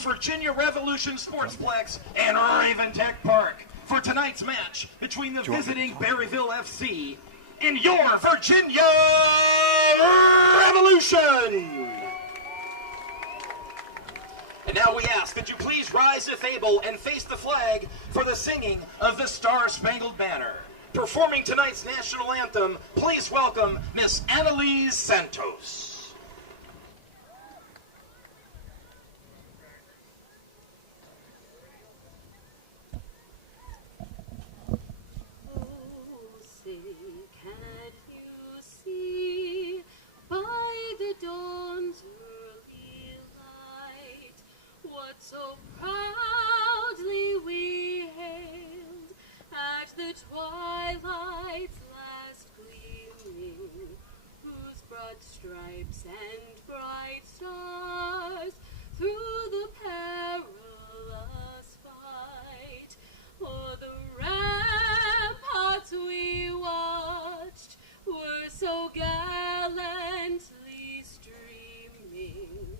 Virginia Revolution Sportsplex and Raven Tech Park for tonight's match between the visiting Berryville FC and your Virginia Revolution. And now we ask that you please rise if able and face the flag for the singing of the Star-Spangled Banner. Performing tonight's national anthem, please welcome Miss Annalise Santos. So proudly we hailed at the twilight's last gleaming, whose broad stripes and bright stars through the perilous fight o'er the ramparts we watched were so gallantly streaming,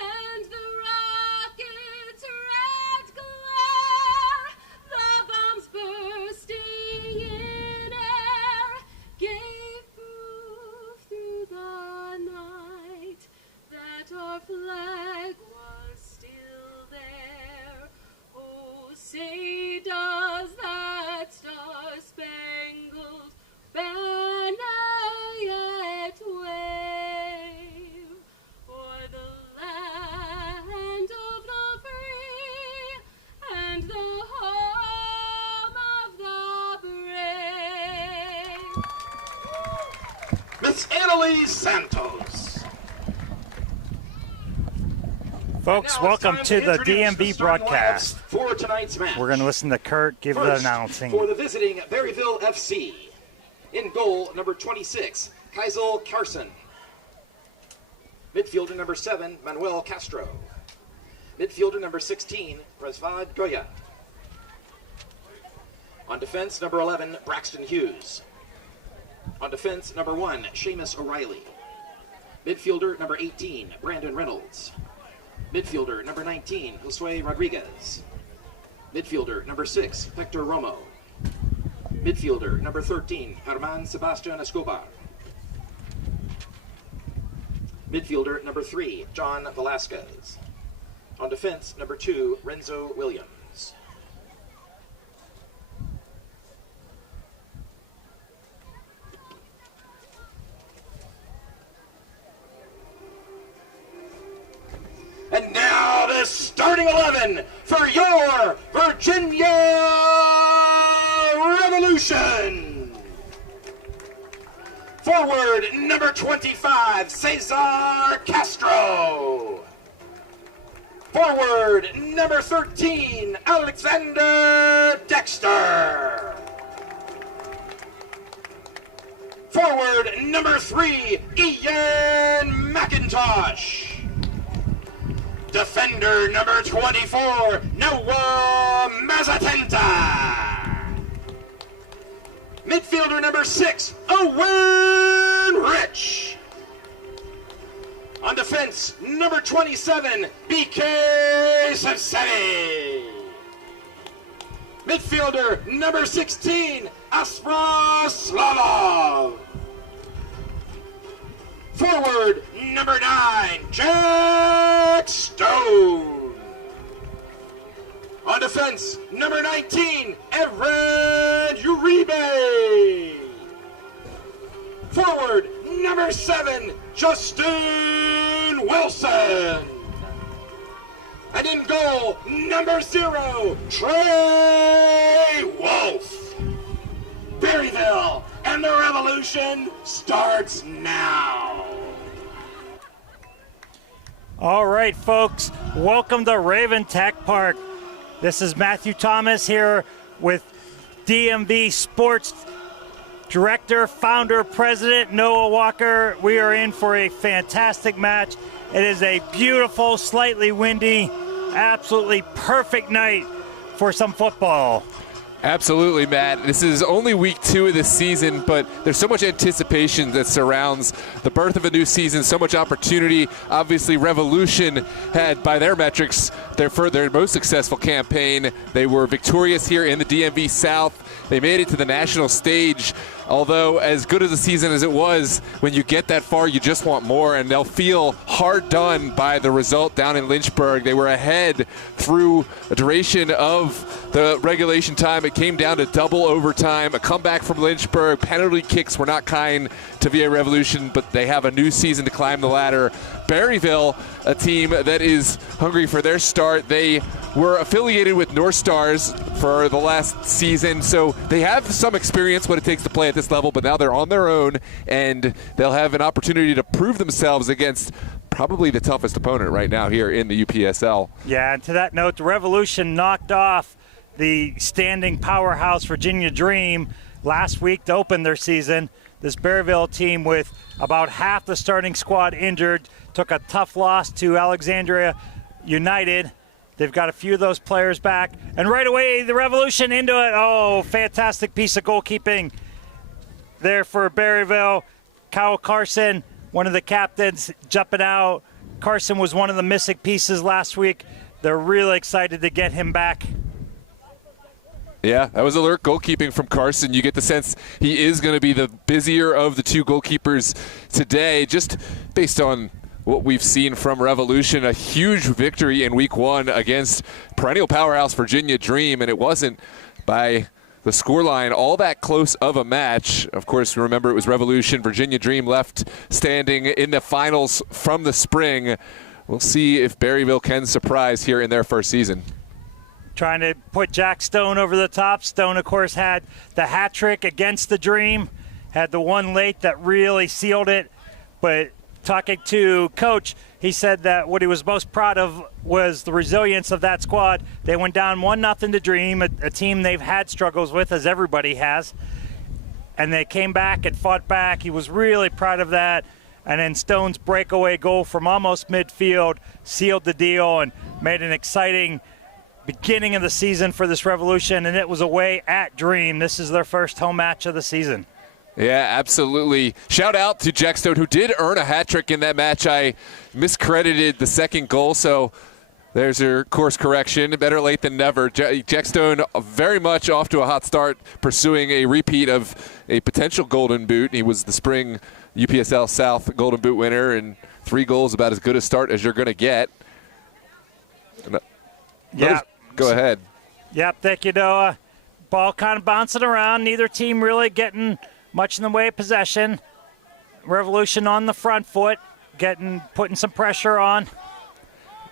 and the rocket's red glare, the bombs bursting in air, gave proof through the night that our flag was still there. Oh, say does that star-spangled banner yet wave o'er the land of the free and the home of the brave? Miss Annalise Santos. Folks, welcome to the DMV broadcast. For tonight's match. We're going to listen to Kurt give the announcing. For the visiting Berryville FC. In goal, number 26, Kaizel Carson. Midfielder number 7, Manuel Castro. Midfielder number 16, Razvad Goya. On defense, number 11, Braxton Hughes. On defense, number 1, Seamus O'Reilly. Midfielder number 18, Brandon Reynolds. Midfielder number 19, Josue Rodriguez. Midfielder number 6, Hector Romo. Midfielder number 13, Herman Sebastian Escobar. Midfielder number 3, John Velasquez. On defense, number 2, Renzo Williams. And now the starting 11 for your Virginia Revolution. Forward, number 25, Cesar Castro. Forward, number 13, Alexander Dexter. Forward, number 3, Ian McIntosh. Defender, number 24, Noah Mazatenta. Midfielder, number 6, Owen Rich. On defense, number 27, BK Savseti. Midfielder, number 16, Aspra Slavov. Forward, number 9, Jack Stone. On defense, number 19, Everett Uribe. Forward, number 7, Justin Wilson. And in goal, number 0, Trey Wolf. Berryville and the Revolution starts now. All right, folks, welcome to Raven Tech Park. This is Matthew Thomas here with DMV Sports Director, Founder, President Noah Walker. We are in for a fantastic match. It is a beautiful, slightly windy, absolutely perfect night for some football. Absolutely, Matt. This is only week 2 of this season, but there's so much anticipation that surrounds the birth of a new season, so much opportunity. Obviously, Revolution had, by their metrics, their most successful campaign. They were victorious here in the DMV South. They made it to the national stage. Although, as good as a season as it was, when you get that far, you just want more, and they'll feel hard done by the result down in Lynchburg. They were ahead through a duration of the regulation time. It came down to double overtime, a comeback from Lynchburg. Penalty kicks were not kind to VA Revolution, but they have a new season to climb the ladder. Berryville, a team that is hungry for their start. They were affiliated with North Stars for the last season, so they have some experience what it takes to play at this level, but now they're on their own, and they'll have an opportunity to prove themselves against probably the toughest opponent right now here in the UPSL. Yeah, and to that note, the Revolution knocked off the standing powerhouse Virginia Dream last week to open their season. This Berryville team, with about half the starting squad injured, took a tough loss to Alexandria United. They've got a few of those players back. And right away, the Revolution into it. Oh, fantastic piece of goalkeeping there for Berryville. Kyle Carson, one of the captains, jumping out. Carson was one of the missing pieces last week. They're really excited to get him back. Yeah, that was alert goalkeeping from Carson. You get the sense he is going to be the busier of the two goalkeepers today, just based on what we've seen from Revolution. A huge victory in week 1 against perennial powerhouse Virginia Dream, and it wasn't by the scoreline all that close of a match. Of course, remember it was Revolution. Virginia Dream left standing in the finals from the spring. We'll see if Berryville can surprise here in their first season. Trying to put Jack Stone over the top. Stone, of course, had the hat trick against the Dream, had the one late that really sealed it. But talking to Coach, he said that what he was most proud of was the resilience of that squad. They went down 1-0 to Dream, a team they've had struggles with, as everybody has. And they came back and fought back. He was really proud of that. And then Stone's breakaway goal from almost midfield sealed the deal and made an exciting beginning of the season for this Revolution, and it was away at Dream. This is their first home match of the season. Yeah, absolutely. Shout out to Jack Stone, who did earn a hat trick in that match. I miscredited the second goal, so there's your course correction. Better late than never. Jack Stone very much off to a hot start, pursuing a repeat of a potential Golden Boot. He was the spring UPSL South Golden Boot winner, and 3 goals, about as good a start as you're going to get. Yeah. Go ahead. Yep, thank you, Noah. Ball kind of bouncing around. Neither team really getting much in the way of possession. Revolution on the front foot, putting some pressure on.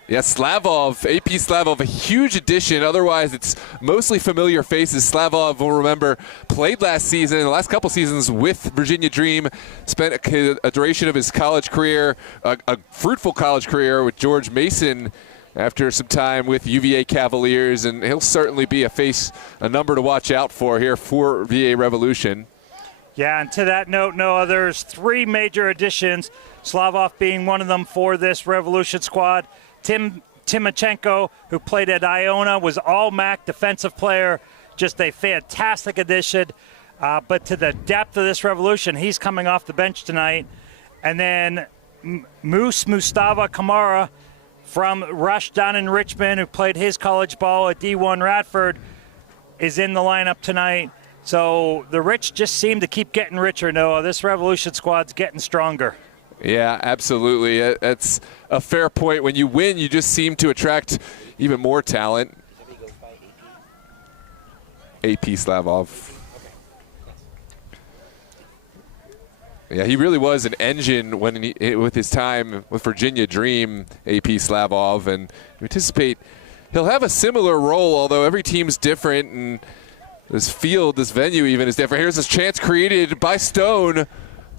Yeah, Slavov, AP Slavov, a huge addition. Otherwise, it's mostly familiar faces. Slavov, we'll remember, played last season, the last couple seasons with Virginia Dream, spent a duration of his college career, a fruitful college career with George Mason after some time with UVA Cavaliers, and he'll certainly be a number to watch out for here for VA Revolution. Yeah, and to that note, Noah, there's 3 major additions, Slavov being one of them for this Revolution squad. Tim Timochenko, who played at Iona, was all-MAC defensive player, just a fantastic addition. But to the depth of this Revolution, he's coming off the bench tonight. And then Mustafa Kamara from Rush down in Richmond, who played his college ball at D1 Radford, is in the lineup tonight. So the rich just seem to keep getting richer, Noah. This Revolution squad's getting stronger. Yeah, absolutely. That's a fair point. When you win, you just seem to attract even more talent. AP Slavov. Yeah, he really was an engine with his time with Virginia Dream, AP Slavov, and we anticipate he'll have a similar role, although every team's different, and this venue even is different. Here's this chance created by Stone.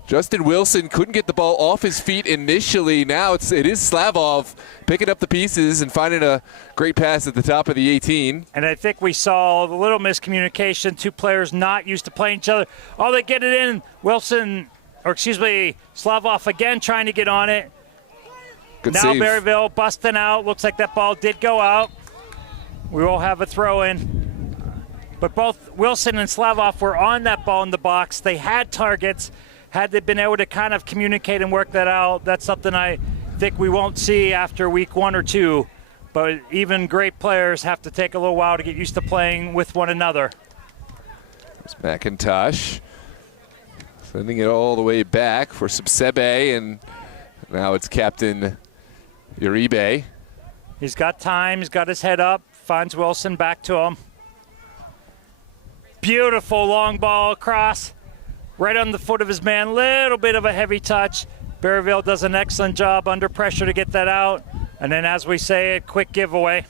Justin Wilson couldn't get the ball off his feet initially. Now it is Slavov picking up the pieces and finding a great pass at the top of the 18. And I think we saw a little miscommunication. 2 players not used to playing each other. Oh, they get it in. Slavov again trying to get on it. Good now save. Berryville busting out. Looks like that ball did go out. We will have a throw in. But both Wilson and Slavov were on that ball in the box. They had targets. Had they been able to kind of communicate and work that out, that's something I think we won't see after week 1 or 2. But even great players have to take a little while to get used to playing with one another. It's McIntosh sending it all the way back for Subsebe, and now it's Captain Uribe. He's got time. He's got his head up. Finds Wilson, back to him. Beautiful long ball across. Right on the foot of his man. Little bit of a heavy touch. Berryville does an excellent job under pressure to get that out. And then, as we say, a quick giveaway.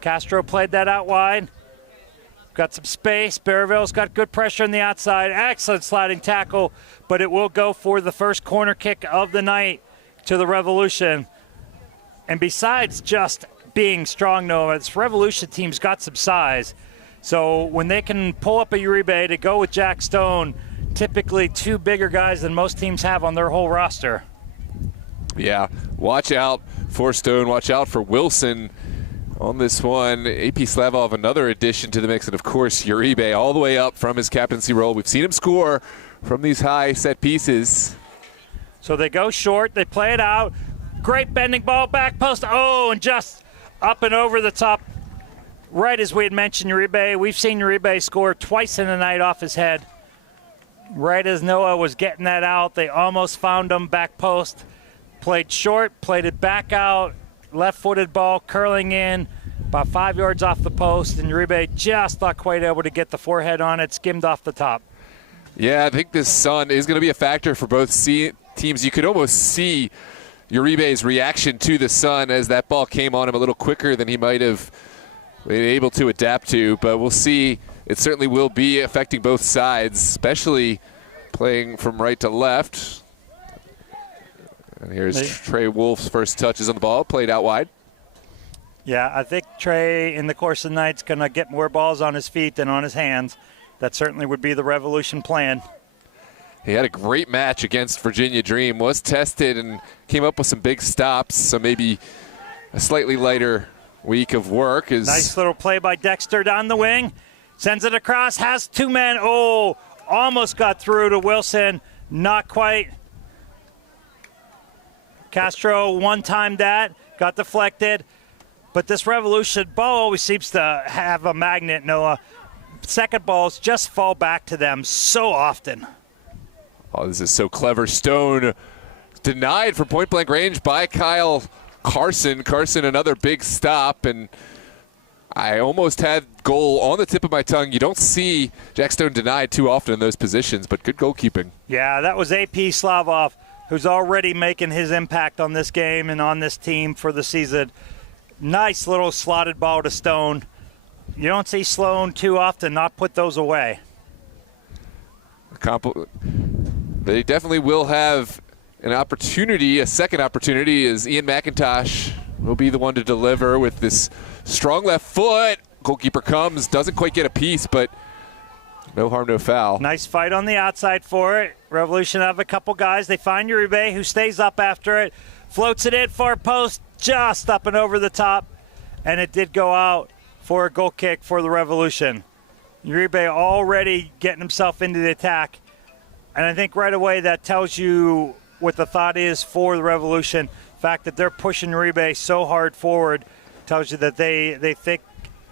Castro played that out wide. Got some space. Berryville's got good pressure on the outside. Excellent sliding tackle. But it will go for the first corner kick of the night to the Revolution. And besides just being strong, Noah, this Revolution team's got some size. So when they can pull up a Uribe to go with Jack Stone, typically 2 bigger guys than most teams have on their whole roster. Yeah, watch out for Stone. Watch out for Wilson on this one. AP Slavov, another addition to the mix. And, of course, Uribe all the way up from his captaincy role. We've seen him score from these high set pieces. So they go short. They play it out. Great bending ball, back post. Oh, and just up and over the top. Right as we had mentioned, Uribe. We've seen Uribe score twice in the night off his head. Right as Noah was getting that out, they almost found him back post. Played short, played it back out. Left-footed ball curling in about 5 yards off the post, and Uribe just not quite able to get the forehead on it, skimmed off the top. Yeah, I think this sun is going to be a factor for both teams. You could almost see Uribe's reaction to the sun as that ball came on him a little quicker than he might have been able to adapt to, but we'll see. It certainly will be affecting both sides, especially playing from right to left. And here's Trey Wolf's first touches on the ball, played out wide. Yeah, I think Trey, in the course of the night, is going to get more balls on his feet than on his hands. That certainly would be the Revolution plan. He had a great match against Virginia Dream, was tested and came up with some big stops, so maybe a slightly lighter week of work. Nice little play by Dexter down the wing. Sends it across, has 2 men. Oh, almost got through to Wilson. Not quite. Castro one-timed that, got deflected. But this Revolution ball always seems to have a magnet, Noah. Second balls just fall back to them so often. Oh, this is so clever. Stone denied from point-blank range by Kyle Carson. Carson, another big stop, and I almost had goal on the tip of my tongue. You don't see Jack Stone denied too often in those positions, but good goalkeeping. Yeah, that was AP Slavov, who's already making his impact on this game and on this team for the season. Nice little slotted ball to Stone. You don't see Sloan too often not put those away. They definitely will have an opportunity, a second opportunity, as Ian McIntosh will be the one to deliver with this strong left foot. Goalkeeper comes, doesn't quite get a piece, but no harm, no foul. Nice fight on the outside for it. Revolution have a couple guys. They find Uribe, who stays up after it, floats it in, far post, just up and over the top, and it did go out for a goal kick for the Revolution. Uribe already getting himself into the attack, and I think right away that tells you what the thought is for the Revolution. The fact that they're pushing Uribe so hard forward tells you that they think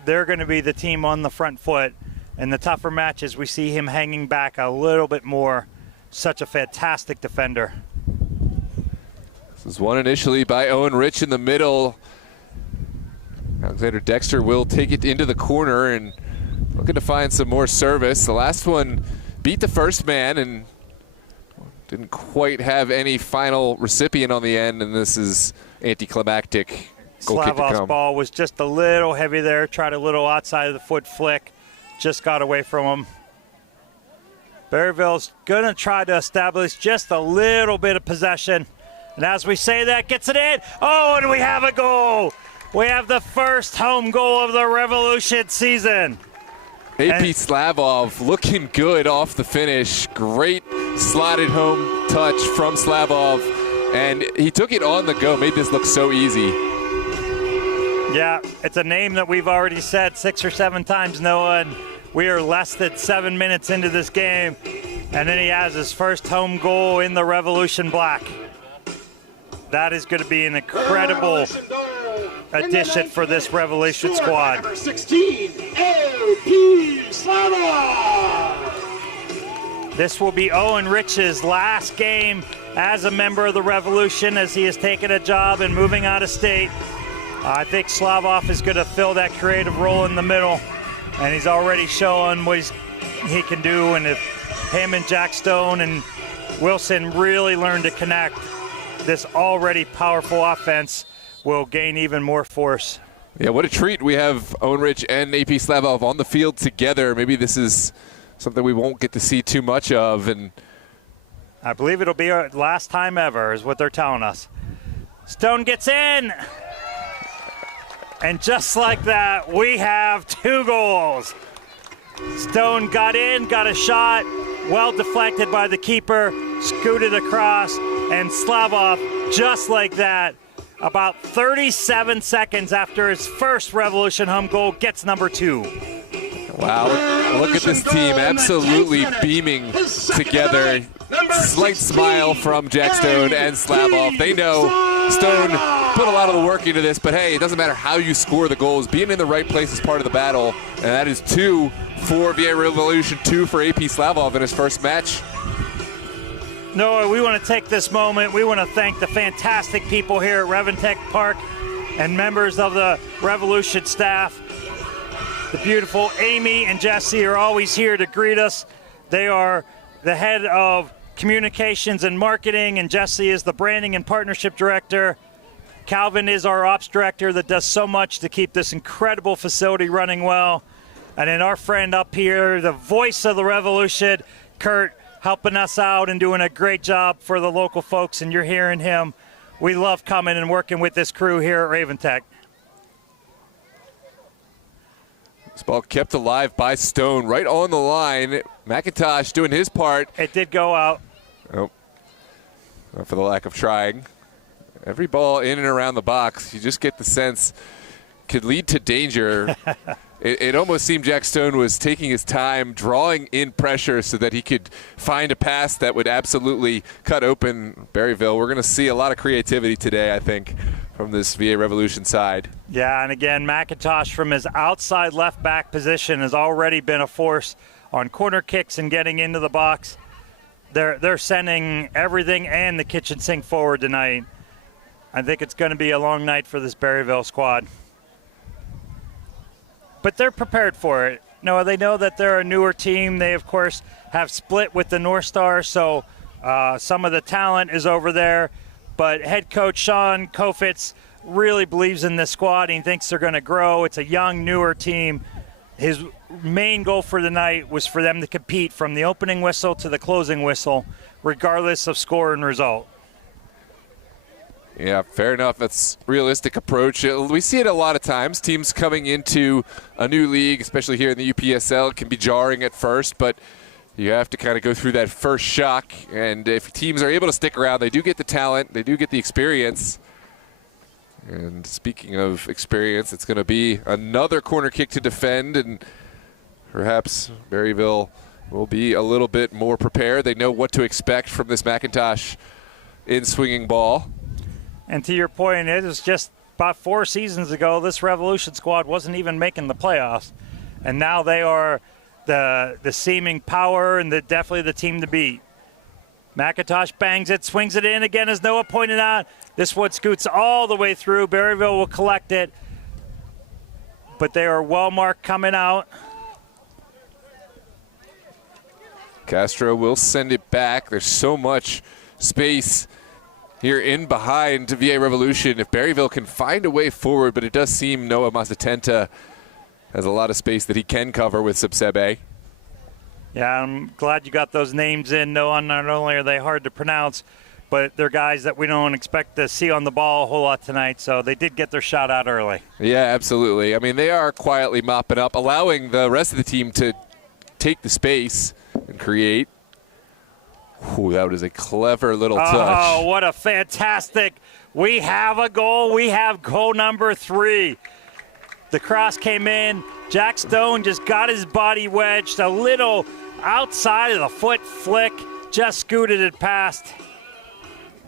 they're going to be the team on the front foot. In the tougher matches, we see him hanging back a little bit more. Such a fantastic defender. This was one initially by Owen Rich in the middle. Alexander Dexter will take it into the corner and looking to find some more service. The last one beat the first man and didn't quite have any final recipient on the end, and this is anticlimactic. Slavov's ball was just a little heavy there, tried a little outside of the foot flick, just got away from him. Berryville's going to try to establish just a little bit of possession. And as we say that, gets it in. Oh, and we have a goal. We have the first home goal of the Revolution season. AP Slavov looking good off the finish. Great slotted home touch from Slavov. And he took it on the go, made this look so easy. Yeah, it's a name that we've already said 6 or 7 times, Noah, and we are less than 7 minutes into this game, and then he has his first home goal in the Revolution black. That is going to be an incredible addition for this Revolution squad. Number 16, AP Slava. This will be Owen Rich's last game as a member of the Revolution, as he has taken a job and moving out of state. I think Slavov is going to fill that creative role in the middle, and he's already showing what he can do. And if him and Jack Stone and Wilson really learn to connect, this already powerful offense will gain even more force. Yeah, what a treat. We have Owen Rich and AP Slavov on the field together. Maybe this is something we won't get to see too much of. And I believe it'll be our last time ever, is what they're telling us. Stone gets in. And just like that, we have 2 goals. Stone got in, got a shot, well deflected by the keeper, scooted across, and Slavov, just like that, about 37 seconds after his first Revolution home goal, gets number 2. Wow, look at this team absolutely beaming together. Slight smile from Jack Stone and Slavov. They know Stone put a lot of the work into this, but hey, it doesn't matter how you score the goals. Being in the right place is part of the battle, and that is 2 for VA Revolution, 2 for AP Slavov in his first match. Noah, we want to take this moment. We want to thank the fantastic people here at Reventech Park and members of the Revolution staff. The beautiful Amy and Jesse are always here to greet us. They are the head of communications and marketing, and Jesse is the branding and partnership director. Calvin is our ops director that does so much to keep this incredible facility running well. And then our friend up here, the voice of the Revolution, Kurt, helping us out and doing a great job for the local folks, and you're hearing him. We love coming and working with this crew here at Raventech. This ball kept alive by Stone right on the line. McIntosh doing his part. It did go out. Oh, not for the lack of trying. Every ball in and around the box, you just get the sense could lead to danger. It almost seemed Jack Stone was taking his time, drawing in pressure so that he could find a pass that would absolutely cut open Berryville. We're going to see a lot of creativity today, I think, from this VA Revolution side. Yeah, and again, McIntosh from his outside left back position has already been a force on corner kicks and getting into the box. They're sending everything and the kitchen sink forward tonight. I think it's going to be a long night for this Berryville squad. But they're prepared for it. No, they know that they're a newer team. They, of course, have split with the North Star, so some of the talent is over there. But head coach Sean Kofitz really believes in this squad. He thinks they're going to grow. It's a young, newer team. His main goal for the night was for them to compete from the opening whistle to the closing whistle, regardless of score and result. Yeah, fair enough. That's a realistic approach. We see it a lot of times. Teams coming into a new league, especially here in the UPSL, can be jarring at first, but you have to kind of go through that first shock. And if teams are able to stick around, they do get the talent, they do get the experience. And speaking of experience, it's going to be another corner kick to defend, and perhaps Berryville will be a little bit more prepared. They know what to expect from this McIntosh in-swinging ball. And to your point, it was just about 4 seasons ago, this Revolution squad wasn't even making the playoffs. And now they are the seeming power and definitely the team to beat. McIntosh bangs it, swings it in again, as Noah pointed out. This one scoots all the way through. Berryville will collect it. But they are well marked coming out. Castro will send it back. There's so much space here in behind VA Revolution. If Berryville can find a way forward, but it does seem Noah Masatenta has a lot of space that he can cover with Subsebe. Yeah, I'm glad you got those names in, Noah. Not only are they hard to pronounce, but they're guys that we don't expect to see on the ball a whole lot tonight, so they did get their shot out early. Yeah, absolutely. I mean, they are quietly mopping up, allowing the rest of the team to take the space and create. Ooh, that was a clever little touch. Oh, what a fantastic. We have a goal. We have goal number 3. The cross came in. Jack Stone just got his body wedged a little outside of the foot flick, just scooted it past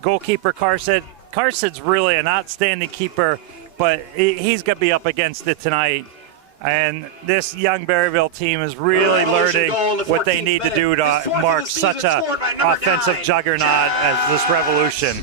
goalkeeper Carson. Carson's really an outstanding keeper, but he's going to be up against it tonight. And this young Berryville team is really learning what they need to do to mark such an offensive juggernaut as this Revolution.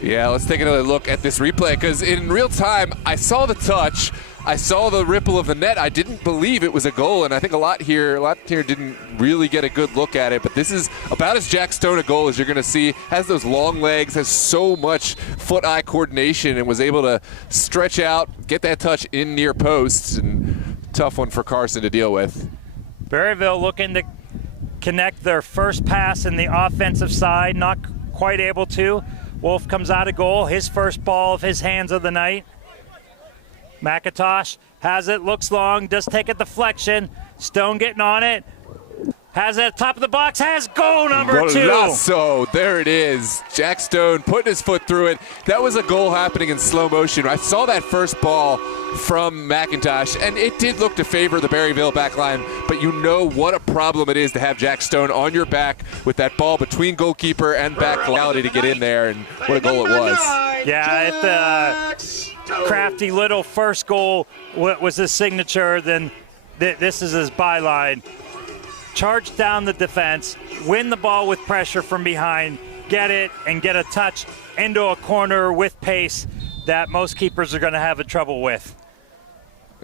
Yeah, let's take another look at this replay, because in real time, I saw the touch. I saw the ripple of the net. I didn't believe it was a goal, and I think a lot here didn't really get a good look at it. But this is about as Jack Stone a goal as you're going to see. Has those long legs, has so much foot-eye coordination, and was able to stretch out, get that touch in near posts, and tough one for Carson to deal with. Berryville looking to connect their first pass in the offensive side, not quite able to. Wolf comes out of goal, his first ball of his hands of the night. McIntosh has it, looks long, does take a deflection. Stone getting on it. Has it at the top of the box, has goal number 2. Golazo, there it is. Jack Stone putting his foot through it. That was a goal happening in slow motion. I saw that first ball from McIntosh, and it did look to favor the Berryville back line, but you know what a problem it is to have Jack Stone on your back with that ball between goalkeeper and back quality to get in there, and what a goal it was. Yeah, if the crafty little first goal was his signature, then this is his byline. Charge down the defense, win the ball with pressure from behind, get it, and get a touch into a corner with pace that most keepers are going to have trouble with.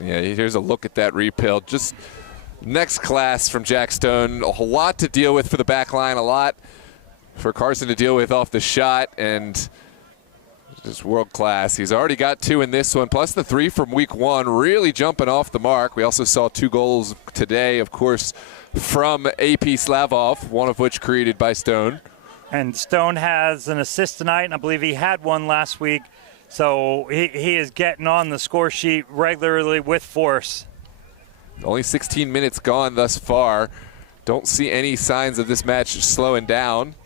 Yeah, here's a look at that replay. Just next class from Jack Stone. A whole lot to deal with for the back line, a lot for Carson to deal with off the shot, and just world class. He's already got 2 in this one, plus the 3 from week 1, really jumping off the mark. We also saw 2 goals today, of course, from AP Slavov, one of which created by Stone. And Stone has an assist tonight, and I believe he had one last week. So he is getting on the score sheet regularly with force. Only 16 minutes gone thus far. Don't see any signs of this match slowing down.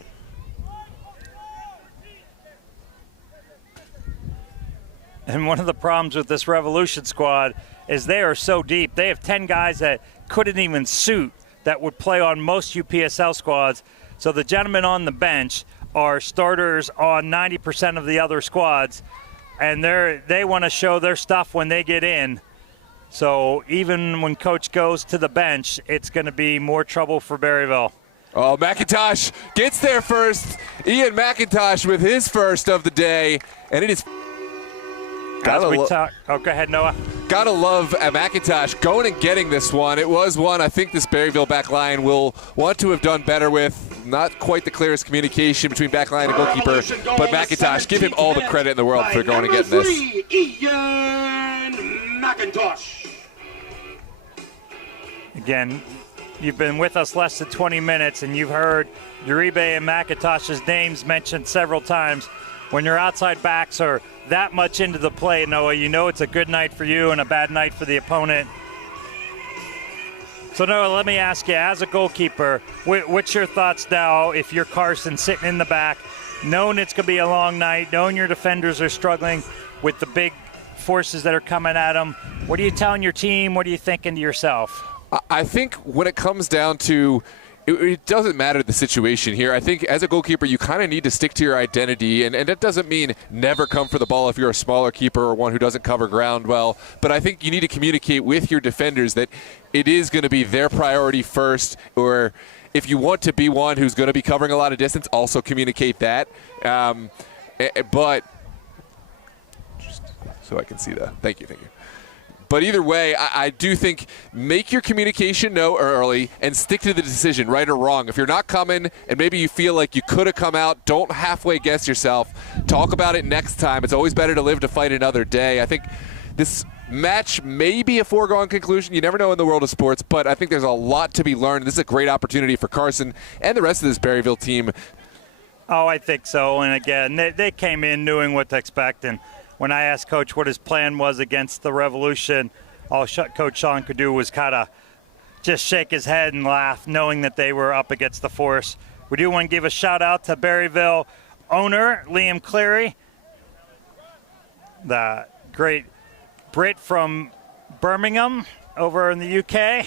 And one of the problems with this Revolution squad is they are so deep. They have 10 guys that couldn't even suit that would play on most UPSL squads. So the gentlemen on the bench are starters on 90% of the other squads, and they want to show their stuff when they get in. So even when coach goes to the bench, it's going to be more trouble for Berryville. Oh, McIntosh gets there first. Ian McIntosh with his first of the day, and it is... Go ahead, Noah. Gotta love McIntosh going and getting this one. It was one I think this Berryville back line will want to have done better with. Not quite the clearest communication between back line and goalkeeper, but McIntosh, give him all the credit in the world for going and getting this. Ian McIntosh. Again, you've been with us less than 20 minutes, and you've heard Uribe and McIntosh's names mentioned several times. When your outside backs are that much into the play, Noah, you know it's a good night for you and a bad night for the opponent. So, Noah, let me ask you, as a goalkeeper, what's your thoughts now if you're Carson sitting in the back, knowing it's going to be a long night, knowing your defenders are struggling with the big forces that are coming at them? What are you telling your team? What are you thinking to yourself? I think when it comes down to it doesn't matter the situation here. I think as a goalkeeper, you kind of need to stick to your identity, and that doesn't mean never come for the ball if you're a smaller keeper or one who doesn't cover ground well. But I think you need to communicate with your defenders that it is going to be their priority first, or if you want to be one who's going to be covering a lot of distance, also communicate that. But just so I can see that. Thank you. But either way, I do think make your communication know early and stick to the decision, right or wrong. If you're not coming and maybe you feel like you could have come out, don't halfway guess yourself. Talk about it next time. It's always better to live to fight another day. I think this match may be a foregone conclusion. You never know in the world of sports, but I think there's a lot to be learned. This is a great opportunity for Carson and the rest of this Berryville team. Oh, I think so. And again, they came in knowing what to expect. And when I asked Coach what his plan was against the Revolution, all Coach Sean could do was kind of just shake his head and laugh, knowing that they were up against the force. We do want to give a shout-out to Berryville owner, Liam Cleary, the great Brit from Birmingham over in the UK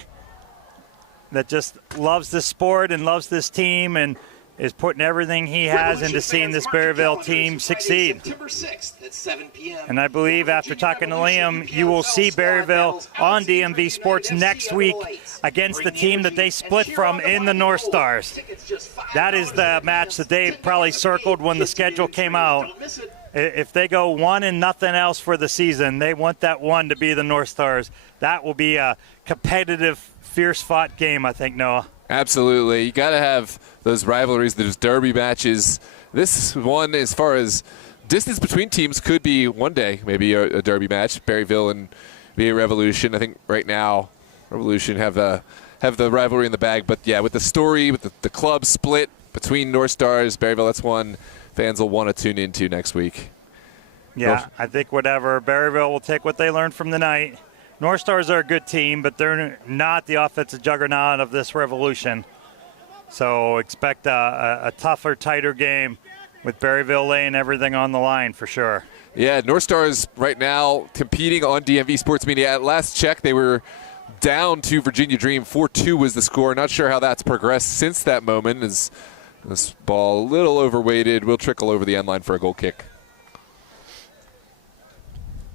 that just loves this sport and loves this team and is putting everything he has into seeing this Berryville team succeed. And I believe after talking to Liam, you will see Berryville on DMV Sports next week against the team that they split from in the North Stars. That is the match that they probably circled when the schedule came out. If they go 1-0 else for the season, they want that one to be the North Stars. That will be a competitive, fierce-fought game, I think, Noah. Absolutely. You got to have those rivalries, those derby matches. This one, as far as distance between teams, could be one day maybe a derby match, Berryville and VA Revolution. I think right now Revolution have the rivalry in the bag. But, yeah, with the story, with the club split between North Stars, Berryville, that's one fans will want to tune into next week. Yeah, I think whatever. Berryville will take what they learned from the night. North Stars are a good team, but they're not the offensive juggernaut of this Revolution. So expect a tougher, tighter game with Berryville laying everything on the line for sure. Yeah, North Stars right now competing on DMV Sports Media. At last check, they were down to Virginia Dream. 4-2 was the score. Not sure how that's progressed since that moment, as this ball a little overweighted. Will trickle over the end line for a goal kick.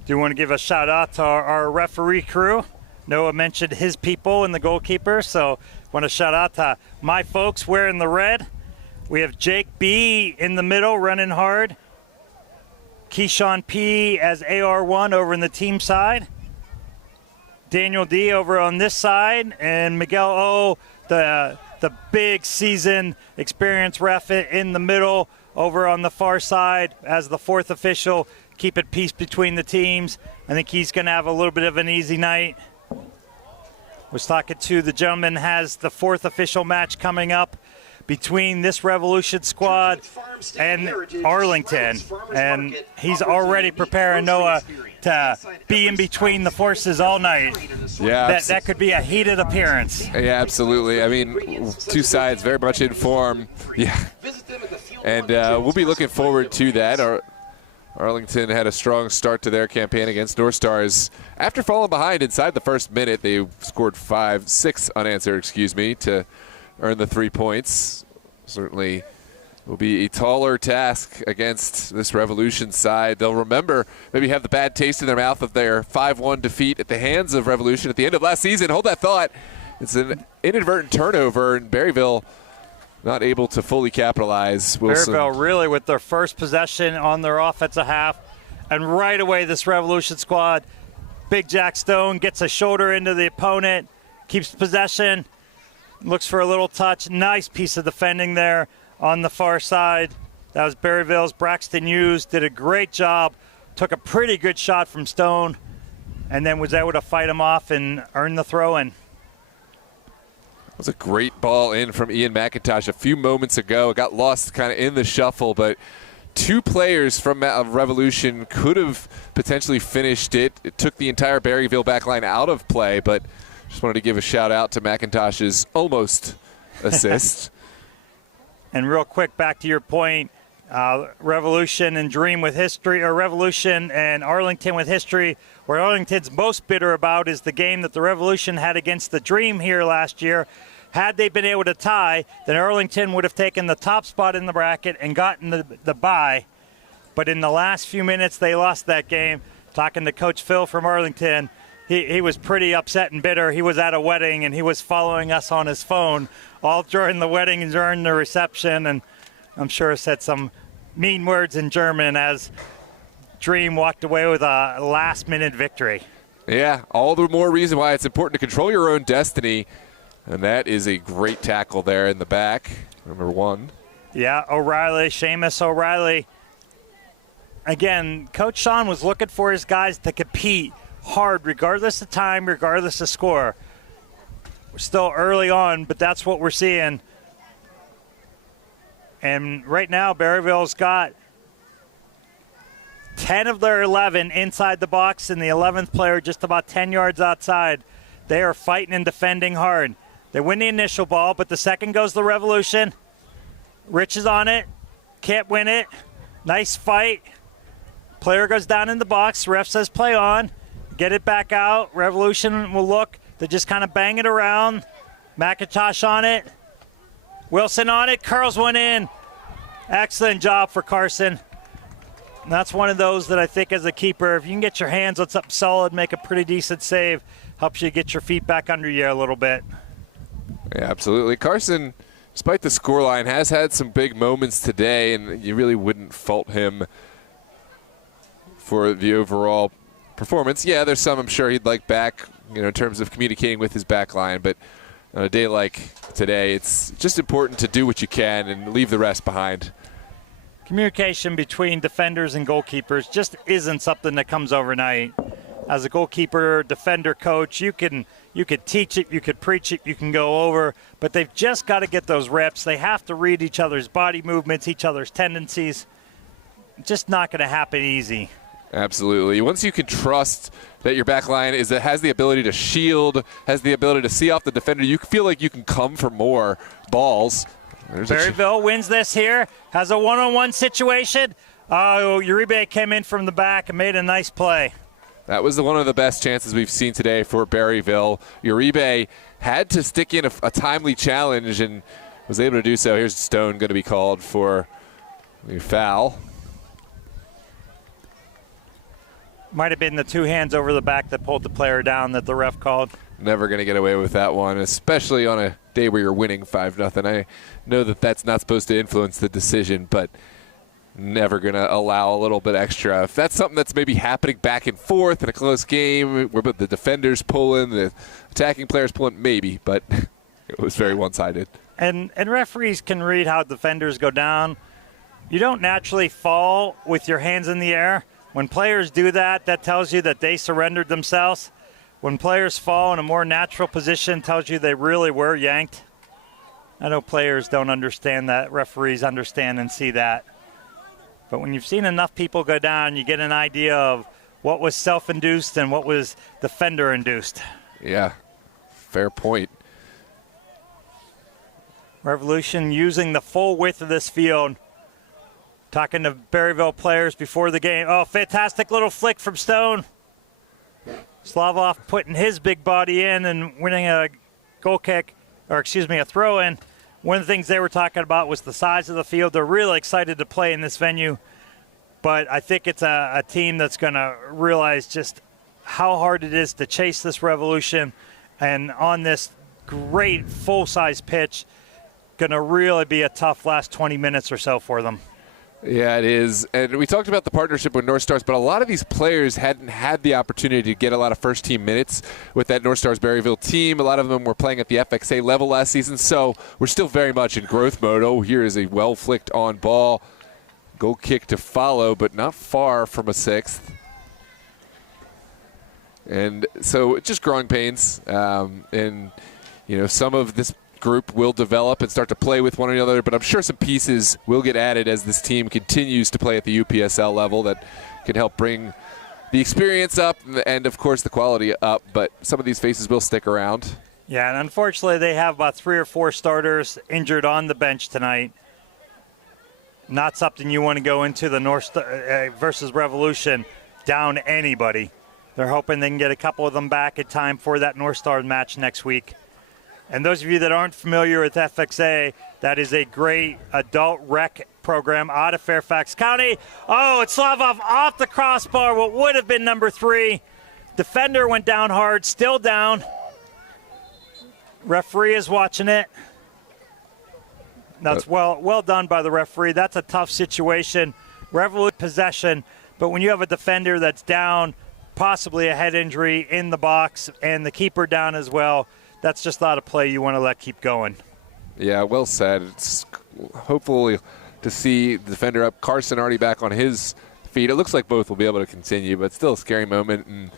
Do you want to give a shout out to our referee crew? Noah mentioned his people and the goalkeeper, so I want to shout out to my folks wearing the red. We have Jake B in the middle running hard. Keyshawn P as AR1 over in the team side. Daniel D over on this side, and Miguel O, the big season experience ref in the middle over on the far side as the fourth official. Keep it peace between the teams. I think he's going to have a little bit of an easy night. Was talking to the gentleman has the fourth official match coming up between this Revolution squad and Arlington, and he's already preparing Noah to be in between the forces all night. Yeah, that could be a heated appearance. Yeah, absolutely. I mean, two sides very much in form. Yeah, and we'll be looking forward to that. Arlington had a strong start to their campaign against North Stars. After falling behind inside the first minute, they scored 6 unanswered, to earn the 3 points. Certainly will be a taller task against this Revolution side. They'll remember, maybe have the bad taste in their mouth of their 5-1 defeat at the hands of Revolution at the end of last season. Hold that thought. It's an inadvertent turnover, and Berryville not able to fully capitalize. Wilson. Berryville really with their first possession on their offensive half. And right away, this Revolution squad, Big Jack Stone gets a shoulder into the opponent, keeps possession, looks for a little touch. Nice piece of defending there on the far side. That was Berryville's Braxton Hughes. Did a great job. Took a pretty good shot from Stone and then was able to fight him off and earn the throw-in. That was a great ball in from Ian McIntosh a few moments ago. It got lost kind of in the shuffle, but two players from Revolution could have potentially finished it. It took the entire Berryville backline out of play, but just wanted to give a shout out to McIntosh's almost assist. And real quick, back to your point, Revolution and Dream with history, or Revolution and Arlington with history. Where Arlington's most bitter about is the game that the Revolution had against the Dream here last year. Had they been able to tie, then Arlington would have taken the top spot in the bracket and gotten the bye. But in the last few minutes, they lost that game. Talking to Coach Phil from Arlington, he was pretty upset and bitter. He was at a wedding, and he was following us on his phone all during the wedding and during the reception, and I'm sure said some mean words in German as Dream walked away with a last-minute victory. Yeah, all the more reason why it's important to control your own destiny, and that is a great tackle there in the back, number 1. Yeah, O'Reilly, Seamus O'Reilly. Again, Coach Sean was looking for his guys to compete hard, regardless of time, regardless of score. We're still early on, but that's what we're seeing. And right now, Berryville's got 10 of their 11 inside the box, and the 11th player just about 10 yards outside. They are fighting and defending hard. They win the initial ball, but the second goes the Revolution. Rich is on it. Can't win it. Nice fight. Player goes down in the box. Ref says play on. get it back out. Revolution will look to just kind of bang it around. McIntosh on it. Wilson on it. Curls one in. Excellent job for Carson. And that's one of those that I think as a keeper, if you can get your hands on something solid, make a pretty decent save, helps you get your feet back under you a little bit. Yeah, absolutely. Carson, despite the scoreline, has had some big moments today, and you really wouldn't fault him for the overall performance. Yeah, there's some I'm sure he'd like back, in terms of communicating with his back line, but on a day like today, it's just important to do what you can and leave the rest behind. Communication between defenders and goalkeepers just isn't something that comes overnight. As a goalkeeper, defender, coach, you could teach it, you could preach it, you can go over, but they've just got to get those reps. They have to read each other's body movements, each other's tendencies. Just not going to happen easy. Absolutely. Once you can trust that your back line has the ability to shield, has the ability to see off the defender, you feel like you can come for more balls. Berryville wins this here, has a one-on-one situation. Oh, Uribe came in from the back and made a nice play. That was one of the best chances we've seen today for Berryville. Uribe had to stick in a timely challenge and was able to do so. Here's Stone going to be called for a foul. Might have been the two hands over the back that pulled the player down that the ref called. Never going to get away with that one, especially on a day where you're winning 5-0. I know that that's not supposed to influence the decision, but never going to allow a little bit extra. If that's something that's maybe happening back and forth in a close game, where the defenders pulling, the attacking players pulling, maybe, but it was very one-sided. And referees can read how defenders go down. You don't naturally fall with your hands in the air. When players do that, that tells you that they surrendered themselves. When players fall in a more natural position, tells you they really were yanked. I know players don't understand that. Referees understand and see that. But when you've seen enough people go down, you get an idea of what was self-induced and what was defender-induced. Yeah, fair point. Revolution using the full width of this field. Talking to Berryville players before the game. Oh, fantastic little flick from Stone. Slavov putting his big body in and winning a goal kick, or a throw in. One of the things they were talking about was the size of the field. They're really excited to play in this venue, but I think it's a team that's going to realize just how hard it is to chase this Revolution, and on this great full-size pitch, going to really be a tough last 20 minutes or so for them. Yeah, it is. And we talked about the partnership with North Stars, but a lot of these players hadn't had the opportunity to get a lot of first-team minutes with that North Stars Berryville team. A lot of them were playing at the FXA level last season, so we're still very much in growth mode. Oh, here is a well-flicked on ball. Goal kick to follow, but not far from a sixth. And so just growing pains. And, some of this group will develop and start to play with one another, but I'm sure some pieces will get added as this team continues to play at the UPSL level that can help bring the experience up and, of course, the quality up, but some of these faces will stick around. Yeah, and unfortunately they have about 3 or 4 starters injured on the bench tonight. Not something you want to go into the North versus Revolution down anybody. They're hoping they can get a couple of them back in time for that North Star match next week. And those of you that aren't familiar with FXA, that is a great adult rec program out of Fairfax County. Oh, it's Slavov off the crossbar, what would have been number 3. Defender went down hard, still down. Referee is watching it. That's well done by the referee. That's a tough situation. Revolution possession, but when you have a defender that's down, possibly a head injury in the box, and the keeper down as well, that's just not a play you want to let keep going. Yeah, well said. It's hopefully to see the defender up. Carson already back on his feet. It looks like both will be able to continue, but still a scary moment, and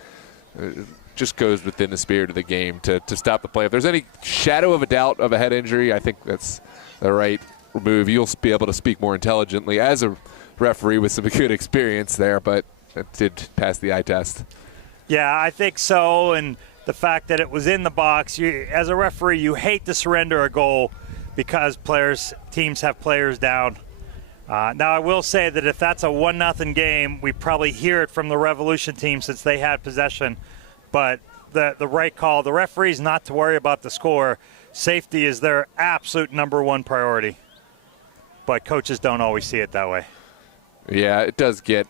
it just goes within the spirit of the game to stop the play. If there's any shadow of a doubt of a head injury, I think that's the right move. You'll be able to speak more intelligently as a referee with some good experience there, but it did pass the eye test. Yeah, I think so, and the fact that it was in the box, as a referee, you hate to surrender a goal because teams have players down. Now, I will say that if that's a 1-0 game, we probably hear it from the Revolution team since they had possession. But the right call, the referees not to worry about the score. Safety is their absolute number one priority. But coaches don't always see it that way. Yeah, it does get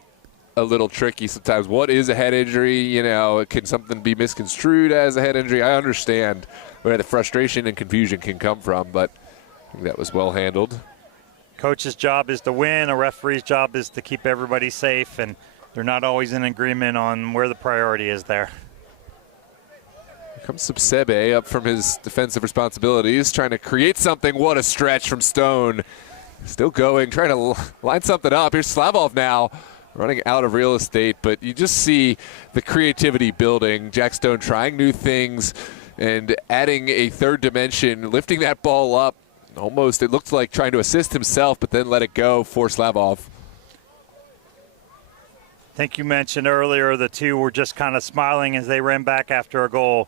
a little tricky sometimes. What is a head injury? You know, can something be misconstrued as a head injury? I understand where the frustration and confusion can come from, but I think that was well handled. Coach's job is to win. A referee's job is to keep everybody safe, and they're not always in agreement on where the priority is there. Here comes Subsebe up from his defensive responsibilities, trying to create something. What a stretch from Stone. Still going, trying to line something up. Here's Slavov now, running out of real estate, but you just see the creativity building. Jack Stone trying new things and adding a third dimension, lifting that ball up. Almost, it looked like trying to assist himself, but then let it go for Slavov. I think you mentioned earlier the two were just kind of smiling as they ran back after a goal.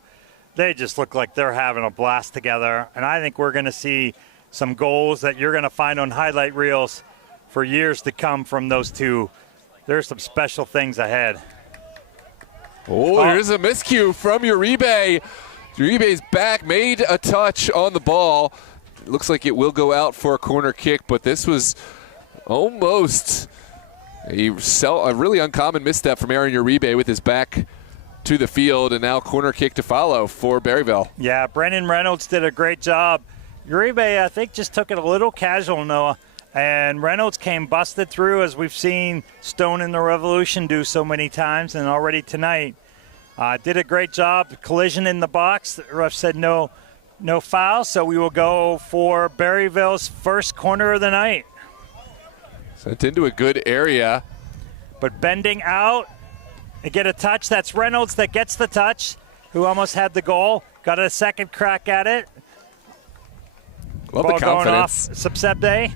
They just look like they're having a blast together, and I think we're going to see some goals that you're going to find on highlight reels for years to come from those two. There's some special things ahead. Oh, here's a miscue from Uribe. Uribe's back, made a touch on the ball. It looks like it will go out for a corner kick, but this was almost a really uncommon misstep from Aaron Uribe with his back to the field, and now corner kick to follow for Berryville. Yeah, Brendan Reynolds did a great job. Uribe, I think, just took it a little casual, Noah, and Reynolds came busted through, as we've seen Stone in the Revolution do so many times, and already tonight. Did a great job. Collision in the box. The ref said no foul, so we will go for Berryville's first corner of the night. Sent into a good area. But bending out and get a touch. That's Reynolds that gets the touch, who almost had the goal. Got a second crack at it. Love Ball the confidence. Going off. Subsebe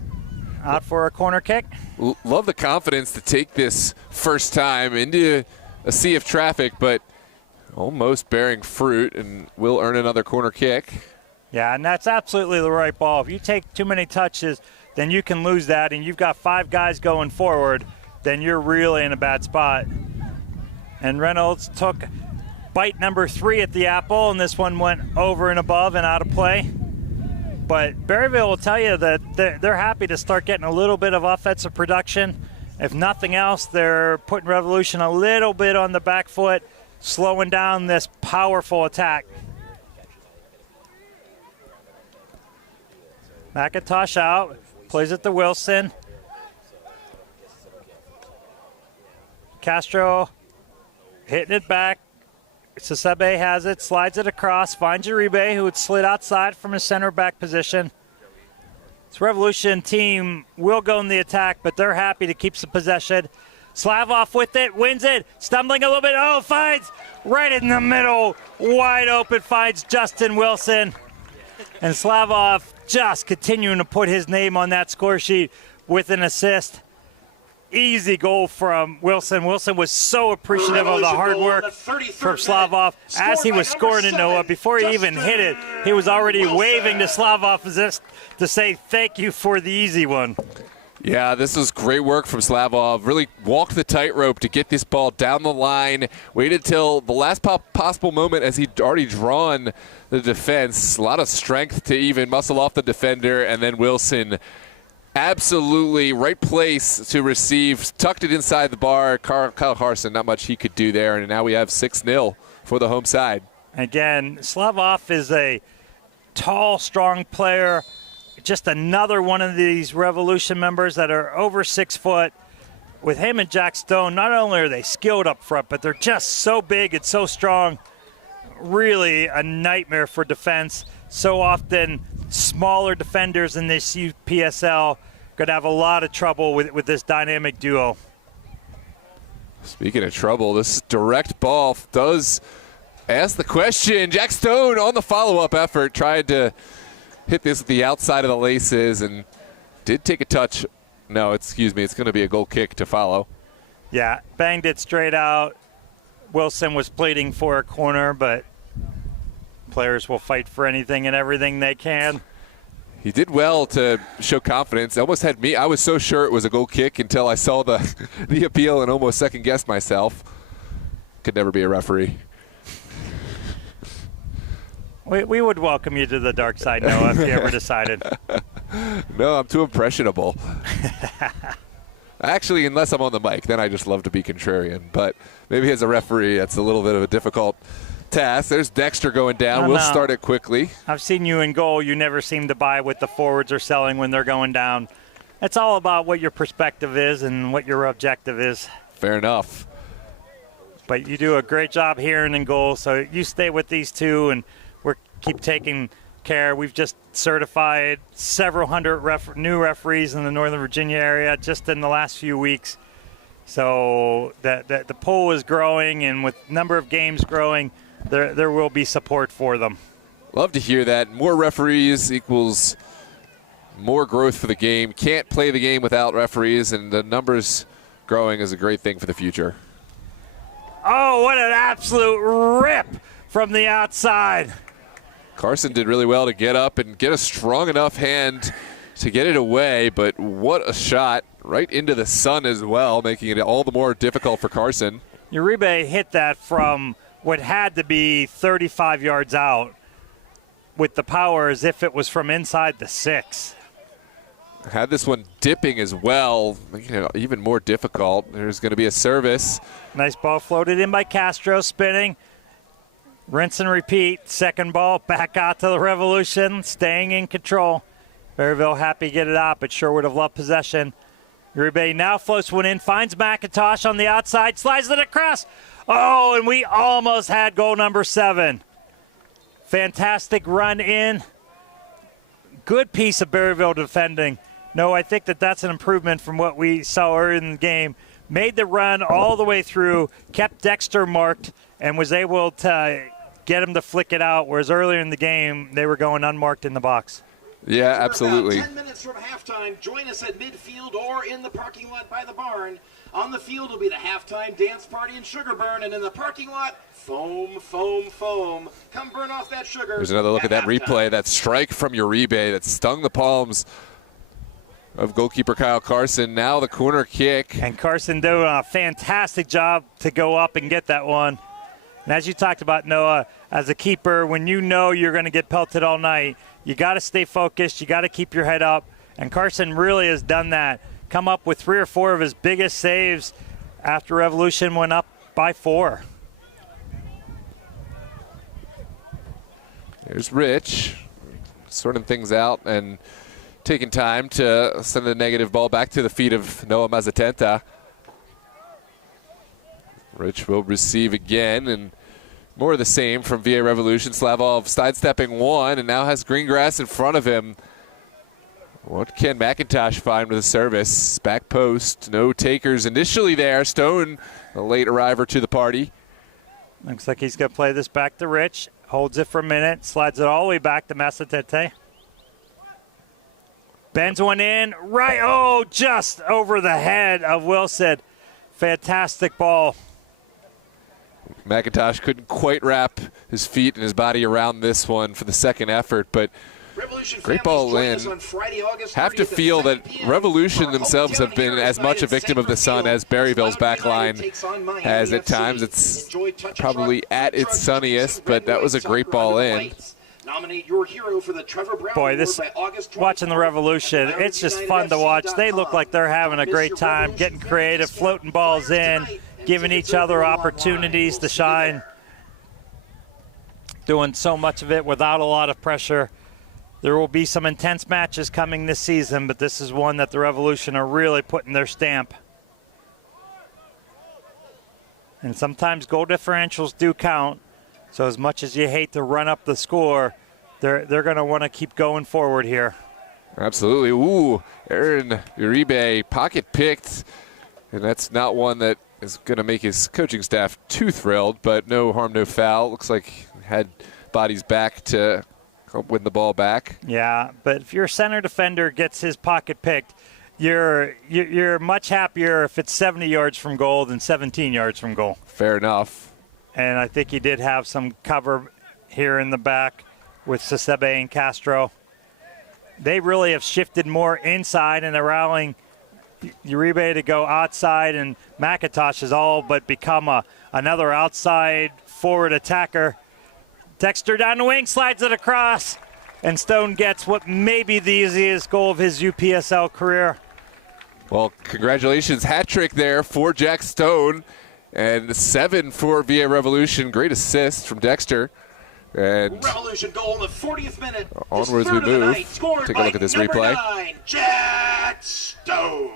out for a corner kick. Love the confidence to take this first time into a sea of traffic, but almost bearing fruit, and will earn another corner kick. Yeah, and that's absolutely the right ball. If you take too many touches, then you can lose that, and you've got 5 guys going forward, then you're really in a bad spot. And Reynolds took bite number 3 at the apple, and this one went over and above and out of play. But Berryville will tell you that they're happy to start getting a little bit of offensive production. If nothing else, they're putting Revolution a little bit on the back foot, slowing down this powerful attack. McIntosh out, plays it to Wilson. Castro hitting it back. Subsebe has it, slides it across, finds Uribe, who had slid outside from his center back position. This Revolution team will go in the attack, but they're happy to keep some possession. Slavov with it, wins it, stumbling a little bit. Oh, finds right in the middle, wide open, finds Justin Wilson. And Slavov just continuing to put his name on that score sheet with an assist. Easy goal from Wilson. Wilson was so appreciative of the hard work from Slavov as he was scoring it, Noah. Before he even hit it, he was already waving to Slavov to say thank you for the easy one. Yeah, this was great work from Slavov. Really walked the tightrope to get this ball down the line. Waited till the last possible moment as he'd already drawn the defense. A lot of strength to even muscle off the defender, and then Wilson absolutely right place to receive. Tucked it inside the bar. Kyle Harson, not much he could do there, and now we have 6-0 for the home side. Again, Slavov is a tall, strong player. Just another one of these Revolution members that are over 6 foot. With him and Jack Stone, not only are they skilled up front, but they're just so big and so strong. Really a nightmare for defense. So often smaller defenders in this UPSL going to have a lot of trouble with this dynamic duo. Speaking of trouble, this direct ball does ask the question. Jack Stone on the follow-up effort tried to hit this at the outside of the laces and did take a touch. No, excuse me, it's going to be a goal kick to follow. Yeah, banged it straight out. Wilson was pleading for a corner, but players will fight for anything and everything they can. He did well to show confidence. Almost had me. I was so sure it was a goal kick until I saw the the appeal and almost second-guessed myself. Could never be a referee. We would welcome you to the dark side, Noah, if you ever decided. No, I'm too impressionable. Actually, unless I'm on the mic, then I just love to be contrarian. But maybe as a referee, that's a little bit of a difficult task. There's Dexter going down. We'll start it quickly. I've seen you in goal. You never seem to buy what the forwards are selling when they're going down. It's all about what your perspective is and what your objective is. Fair enough. But you do a great job here and in goal, so you stay with these two, and we're keep taking care. We've just certified several hundred new referees in the Northern Virginia area just in the last few weeks. So the pool is growing, and with number of games growing, there will be support for them. Love to hear that. More referees equals more growth for the game. Can't play the game without referees, and the numbers growing is a great thing for the future. Oh, what an absolute rip from the outside. Carson did really well to get up and get a strong enough hand to get it away, but what a shot right into the sun as well, making it all the more difficult for Carson. Uribe hit that from what had to be 35 yards out with the power as if it was from inside the 6. Had this one dipping as well, making it even more difficult. There's going to be a service. Nice ball floated in by Castro, spinning. Rinse and repeat. Second ball back out to the Revolution, staying in control. Berryville happy to get it out, but sure would have loved possession. Uribe now floats one in, finds McIntosh on the outside, slides it across. Oh, and we almost had goal number 7. Fantastic run in. Good piece of Berryville defending. No, I think that's an improvement from what we saw earlier in the game. Made the run all the way through, kept Dexter marked, and was able to get him to flick it out, whereas earlier in the game, they were going unmarked in the box. Yeah, absolutely. 10 minutes from halftime. Join us at midfield or in the parking lot by the barn. On the field will be the halftime dance party and sugar burn, and in the parking lot, foam, foam, foam. Come burn off that sugar. There's another look at that halftime. replay, that strike from Uribe that stung the palms of goalkeeper Kyle Carson. Now the corner kick. And Carson doing a fantastic job to go up and get that one. And as you talked about, Noah, as a keeper, when you know you're going to get pelted all night, you got to stay focused. You got to keep your head up. And Carson really has done that. Come up with 3 or 4 of his biggest saves after Revolution went up by 4. There's Rich sorting things out and taking time to send the negative ball back to the feet of Noah Mazzatenta. Rich will receive again, and more of the same from VA Revolution. Slavov sidestepping one, and now has Greengrass in front of him. What can McIntosh find with a service? Back post, no takers initially there. Stone, a late arriver to the party. Looks like he's going to play this back to Rich. Holds it for a minute, slides it all the way back to Mazzatente. Bends one in, right, oh, just over the head of Wilson. Fantastic ball. McIntosh couldn't quite wrap his feet and his body around this one for the second effort, but great ball in. Have to feel that Revolution themselves have been as much a victim of the sun as Berryville's back line has at times. It's probably at its sunniest, but that was a great ball in. Boy, this watching the Revolution, it's just fun to watch. They look like they're having a great time, getting creative, floating balls in, giving each other opportunities to shine. Doing so much of it without a lot of pressure. There will be some intense matches coming this season, but this is one that the Revolution are really putting their stamp. And sometimes goal differentials do count. So as much as you hate to run up the score, they're going to want to keep going forward here. Absolutely. Ooh, Aaron Uribe pocket picked. And that's not one that is going to make his coaching staff too thrilled, but no harm, no foul. Looks like he had bodies back to help win the ball back. Yeah, but if your center defender gets his pocket picked, you're much happier if it's 70 yards from goal than 17 yards from goal. Fair enough. And I think he did have some cover here in the back with Sasebe and Castro. they really have shifted more inside and they're allowing Uribe to go outside, and McIntosh has all but become another outside forward attacker. Dexter down the wing, slides it across, and Stone gets what may be the easiest goal of his UPSL career. Well, congratulations. Hat trick there for Jack Stone, and 7 for VA Revolution. Great assist from Dexter. And Revolution goal in the 40th minute. Onwards we move. Take a look at this replay. 9, Jack Stone.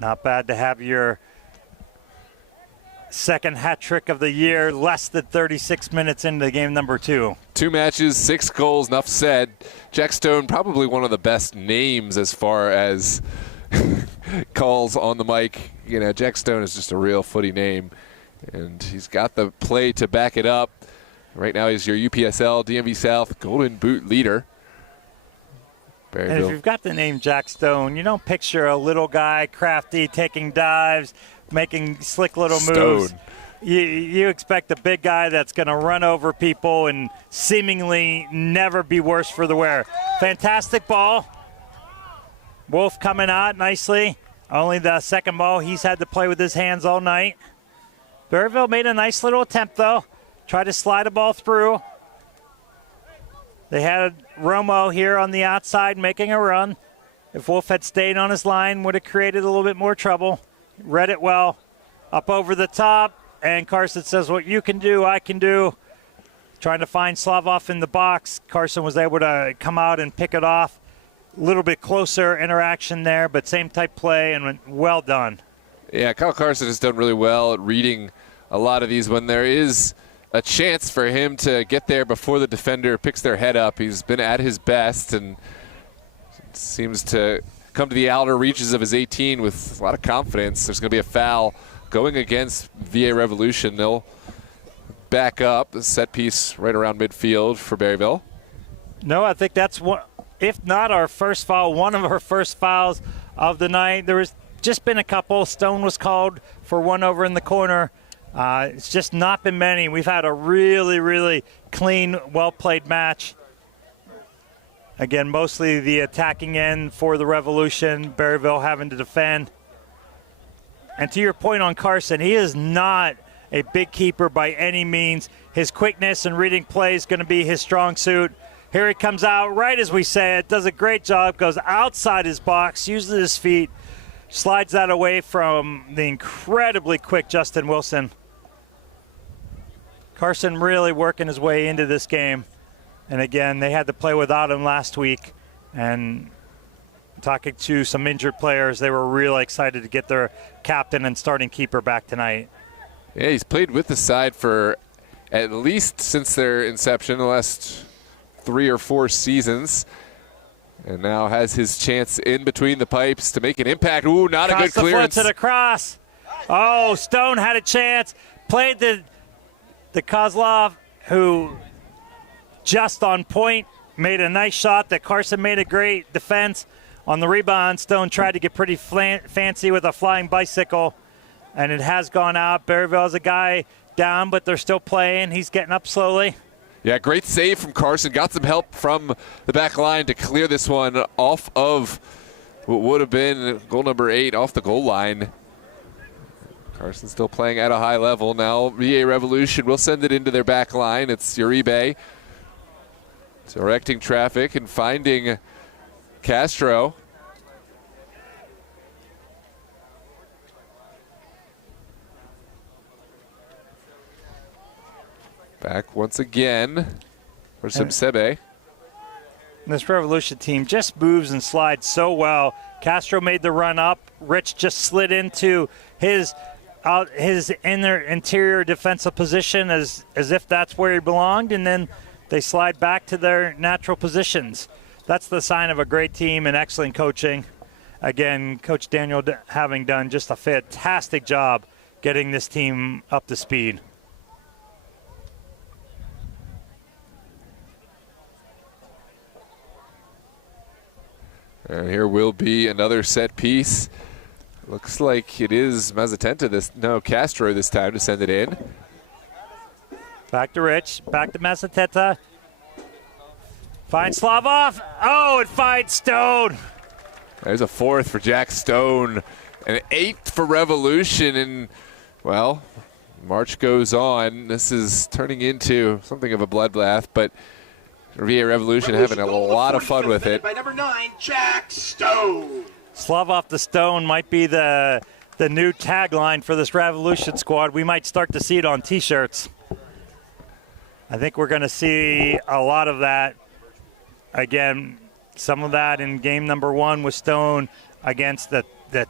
Not bad to have your second hat trick of the year, less than 36 minutes into game number 2. 2 matches, 6 goals, enough said. Jack Stone, probably one of the best names as far as calls on the mic. You know, Jack Stone is just a real footy name, and he's got the play to back it up. Right now he's your UPSL DMV South Golden Boot leader. And if you've got the name Jack Stone, you don't picture a little guy, crafty, taking dives, making slick little moves. You expect a big guy that's going to run over people and seemingly never be worse for the wear. Fantastic ball. Wolf coming out nicely. Only the second ball he's had to play with his hands all night. Berryville made a nice little attempt, though. Tried to slide a ball through. They had Romo here on the outside making a run. If Wolf had stayed on his line, would have created a little bit more trouble. Read it well. Up over the top, and Carson says, what you can do, I can do. Trying to find Slavov in the box. Carson was able to come out and pick it off. A little bit closer interaction there, but same type play, and well done. Yeah, Kyle Carson has done really well at reading a lot of these when there is a chance for him to get there before the defender picks their head up. He's been at his best and seems to come to the outer reaches of his 18 with a lot of confidence. There's going to be a foul going against VA Revolution. They'll back up. The set piece right around midfield for Berryville. No, I think that's one, if not our first foul, one of our first fouls of the night. There was just been a couple. Stone was called for one over in the corner. It's just not been many. We've had a really, really clean, well-played match. Again, mostly the attacking end for the Revolution, Berryville having to defend. And to your point on Carson, he is not a big keeper by any means. His quickness and reading play is going to be his strong suit. Here he comes out right as we say it, does a great job, goes outside his box, uses his feet, slides that away from the incredibly quick Justin Wilson. Carson really working his way into this game. And again, they had to play without him last week. And talking to some injured players, they were really excited to get their captain and starting keeper back tonight. Yeah, he's played with the side for at least since their inception, the last 3 or 4 seasons. And now has his chance in between the pipes to make an impact. Ooh, not a good clearance. To the cross. Oh, Stone had a chance. Played the Kozlov, who just on point, made a nice shot that Carson made a great defense. On the rebound, Stone tried to get pretty fancy with a flying bicycle, and it has gone out. Berryville's a guy down, but they're still playing. He's getting up slowly. Yeah, great save from Carson. Got some help from the back line to clear this one off of what would have been goal number 8 off the goal line. Carson still playing at a high level. Now VA Revolution will send it into their back line. It's Uribe directing traffic and finding Castro. Back once again for Sebe. This Revolution team just moves and slides so well. Castro made the run up. Rich just slid into his interior defensive position as if that's where he belonged, and then they slide back to their natural positions. That's the sign of a great team and excellent coaching. Again, Coach Daniel having done just a fantastic job getting this team up to speed. And here will be another set piece. Looks like it is Castro this time to send it in. Back to Rich, back to Mazzatetta. Finds Slavov. Oh, it finds Stone. There's a 4th for Jack Stone, and an 8th for Revolution, and, well, March goes on. This is turning into something of a bloodbath, but VA Revolution having a lot of fun with it. By number 9, Jack Stone. Slavov to Stone might be the new tagline for this Revolution squad. We might start to see it on T-shirts. I think we're going to see a lot of that. Again, some of that in game number 1 with Stone against the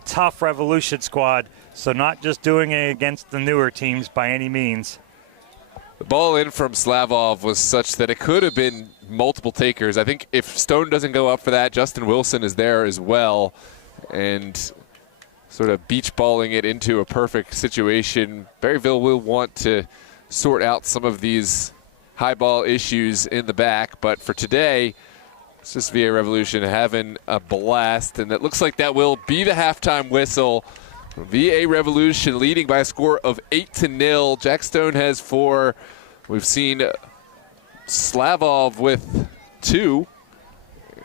tough Revolution squad. So not just doing it against the newer teams by any means. The ball in from Slavov was such that it could have been multiple takers. I think if Stone doesn't go up for that, Justin Wilson is there as well. And sort of beach balling it into a perfect situation. Berryville will want to sort out some of these high ball issues in the back. But for today, it's just VA Revolution having a blast. And it looks like that will be the halftime whistle. VA Revolution leading by a score of 8-0. Jack Stone has 4. We've seen Slavov with 2.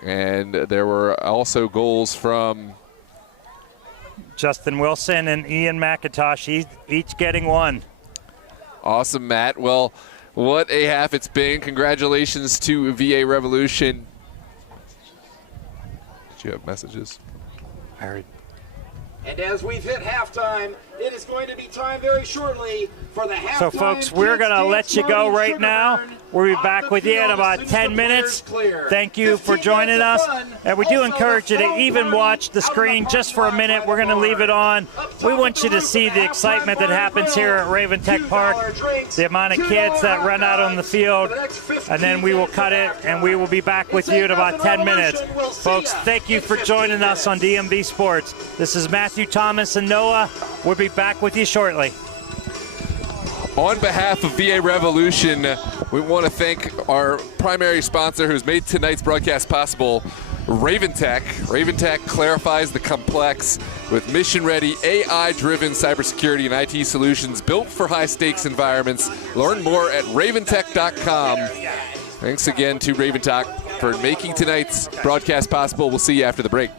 And there were also goals from Justin Wilson and Ian McIntosh, each getting 1. Awesome, Matt. Well, what a half it's been. Congratulations to VA Revolution. Did you have messages? I heard. And as we've hit halftime, it is going to be time very shortly for the halftime. So, folks, we're going to let you go right now. We'll be back with you in about 10 minutes. Thank you for joining us. And we do encourage you to even watch the screen just for a minute. We're going to leave it on. We want you to see the excitement that happens here at Raven Tech Park, the amount of kids that run out on the field. And then we will cut it, and we will be back with you in about 10 minutes. Folks, thank you for joining us on DMV Sports. This is Matthew Thomas and Noah. We'll be back with you shortly. On behalf of VA Revolution, we want to thank our primary sponsor who's made tonight's broadcast possible, Raven Tech. Raven Tech clarifies the complex with mission-ready, AI-driven cybersecurity and IT solutions built for high-stakes environments. Learn more at raventech.com. Thanks again to Raven Tech for making tonight's broadcast possible. We'll see you after the break.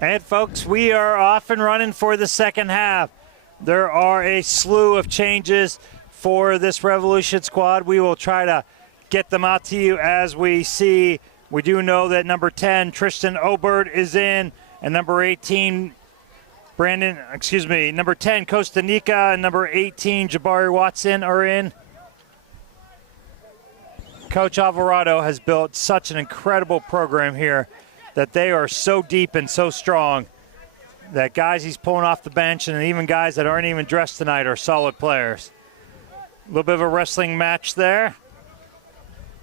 And folks, we are off and running for the second half. There are a slew of changes for this Revolution squad. We will try to get them out to you as we see. We do know that number 10, Tristan Obert, is in, and number 18, number 10, Costa Nica, and number 18, Jabari Watson are in. Coach Alvarado has built such an incredible program here that they are so deep and so strong that guys he's pulling off the bench and even guys that aren't even dressed tonight are solid players. A little bit of a wrestling match there.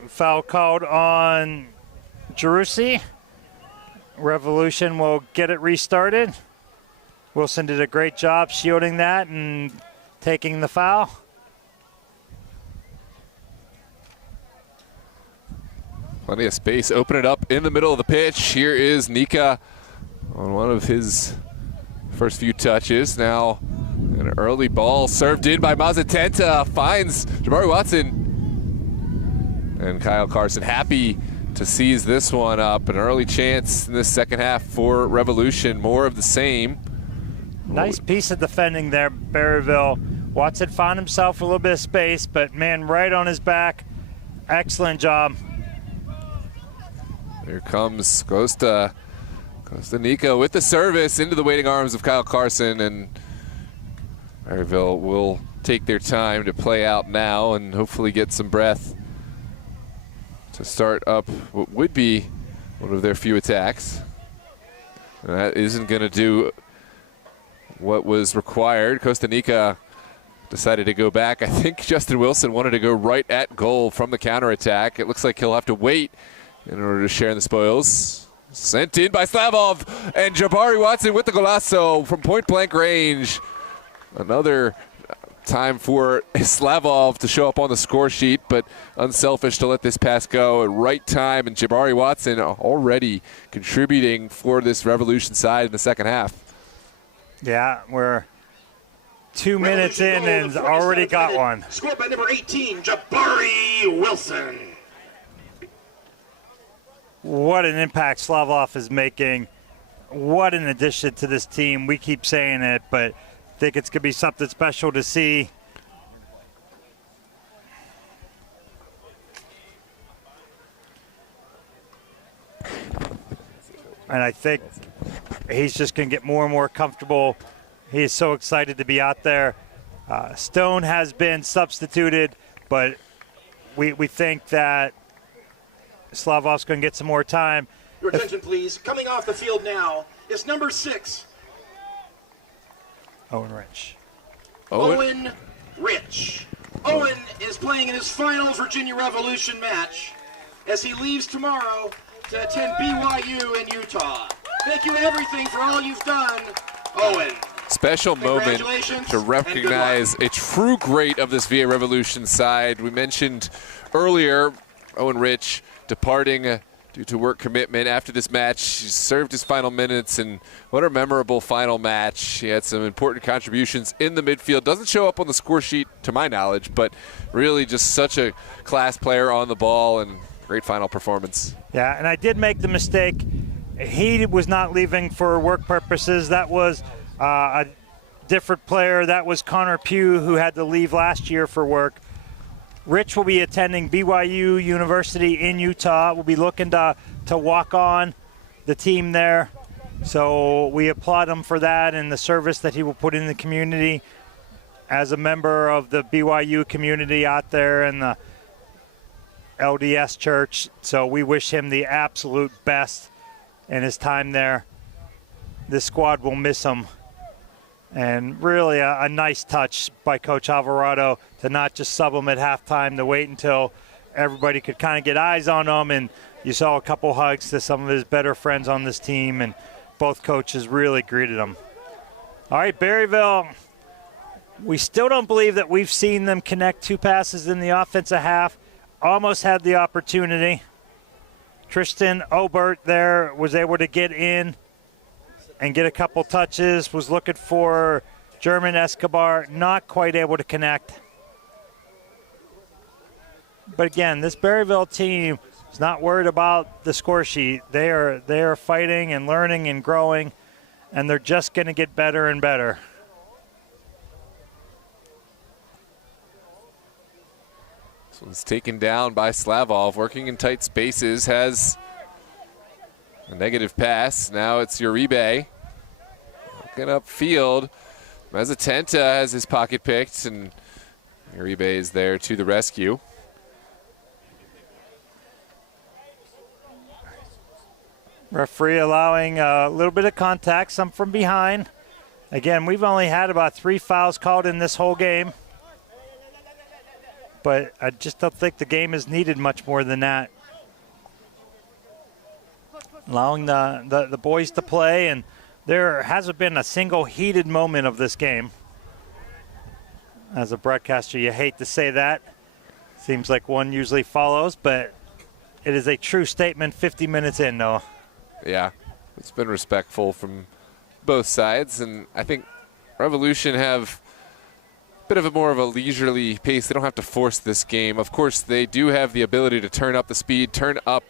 Foul called on Jerusi. Revolution will get it restarted. Wilson did a great job shielding that and taking the foul. Plenty of space. Open it up in the middle of the pitch. Here is Nika on one of his first few touches. Now an early ball served in by Mazatenta. Finds Jabari Watson. And Kyle Carson happy to seize this one up. An early chance in this second half for Revolution. More of the same. Nice piece of defending there, Berryville. Watson found himself a little bit of space, but man, right on his back. Excellent job. Here comes Costa Nica with the service into the waiting arms of Kyle Carson, and Berryville will take their time to play out now and hopefully get some breath to start up what would be one of their few attacks. And that isn't going to do what was required. Costa Nica decided to go back. I think Justin Wilson wanted to go right at goal from the counterattack. It looks like he'll have to wait in order to share in the spoils. Sent in by Slavov, and Jabari Watson with the golazo from point-blank range. Another time for Slavov to show up on the score sheet, but unselfish to let this pass go at right time, and Jabari Watson already contributing for this Revolution side in the second half. Yeah, we're 2 minutes in and already got one. Scored by number 18, Jabari Wilson. What an impact Slavov is making. What an addition to this team. We keep saying it, but I think it's going to be something special to see. And I think he's just going to get more and more comfortable. He is so excited to be out there. Stone has been substituted, but we think that Slavov's going to get some more time. Your attention, please. Coming off the field now is number 6, Owen Rich. Owen Rich. Owen is playing in his final Virginia Revolution match as he leaves tomorrow to attend BYU in Utah. Thank you everything for all you've done, Owen. Special moment to recognize a true great of this VA Revolution side. We mentioned earlier Owen Rich departing due to work commitment. After this match, he served his final minutes, and what a memorable final match. He had some important contributions in the midfield. Doesn't show up on the score sheet to my knowledge, but really just such a class player on the ball and great final performance. Yeah, and I did make the mistake. He was not leaving for work purposes. That was a different player. That was Connor Pugh, who had to leave last year for work. Rich will be attending BYU University in Utah. We'll be looking to walk on the team there. So we applaud him for that and the service that he will put in the community as a member of the BYU community out there in the LDS church. So we wish him the absolute best in his time there. This squad will miss him. And really a nice touch by Coach Alvarado to not just sub him at halftime, to wait until everybody could kind of get eyes on him. And you saw a couple hugs to some of his better friends on this team, and both coaches really greeted him. All right, Berryville, we still don't believe that we've seen them connect 2 passes in the offensive half. Almost had the opportunity. Tristan Obert there was able to get in and get a couple touches, was looking for German Escobar, not quite able to connect. But again, this Berryville team is not worried about the score sheet. They are fighting and learning and growing. and they're just going to get better and better. This one's taken down by Slavov, working in tight spaces, has a negative pass. Now it's Uribe. Looking upfield. Mezzatenta has his pocket picked, and Uribe is there to the rescue. Referee allowing a little bit of contact, some from behind. Again, we've only had about 3 fouls called in this whole game. But I just don't think the game is needed much more than that. Allowing the boys to play, and there hasn't been a single heated moment of this game. As a broadcaster, you hate to say that. Seems like one usually follows, but it is a true statement 50 minutes in, Noah. Yeah, it's been respectful from both sides, and I think Revolution have a bit of a more of a leisurely pace. They don't have to force this game. Of course, they do have the ability to turn up the speed, turn up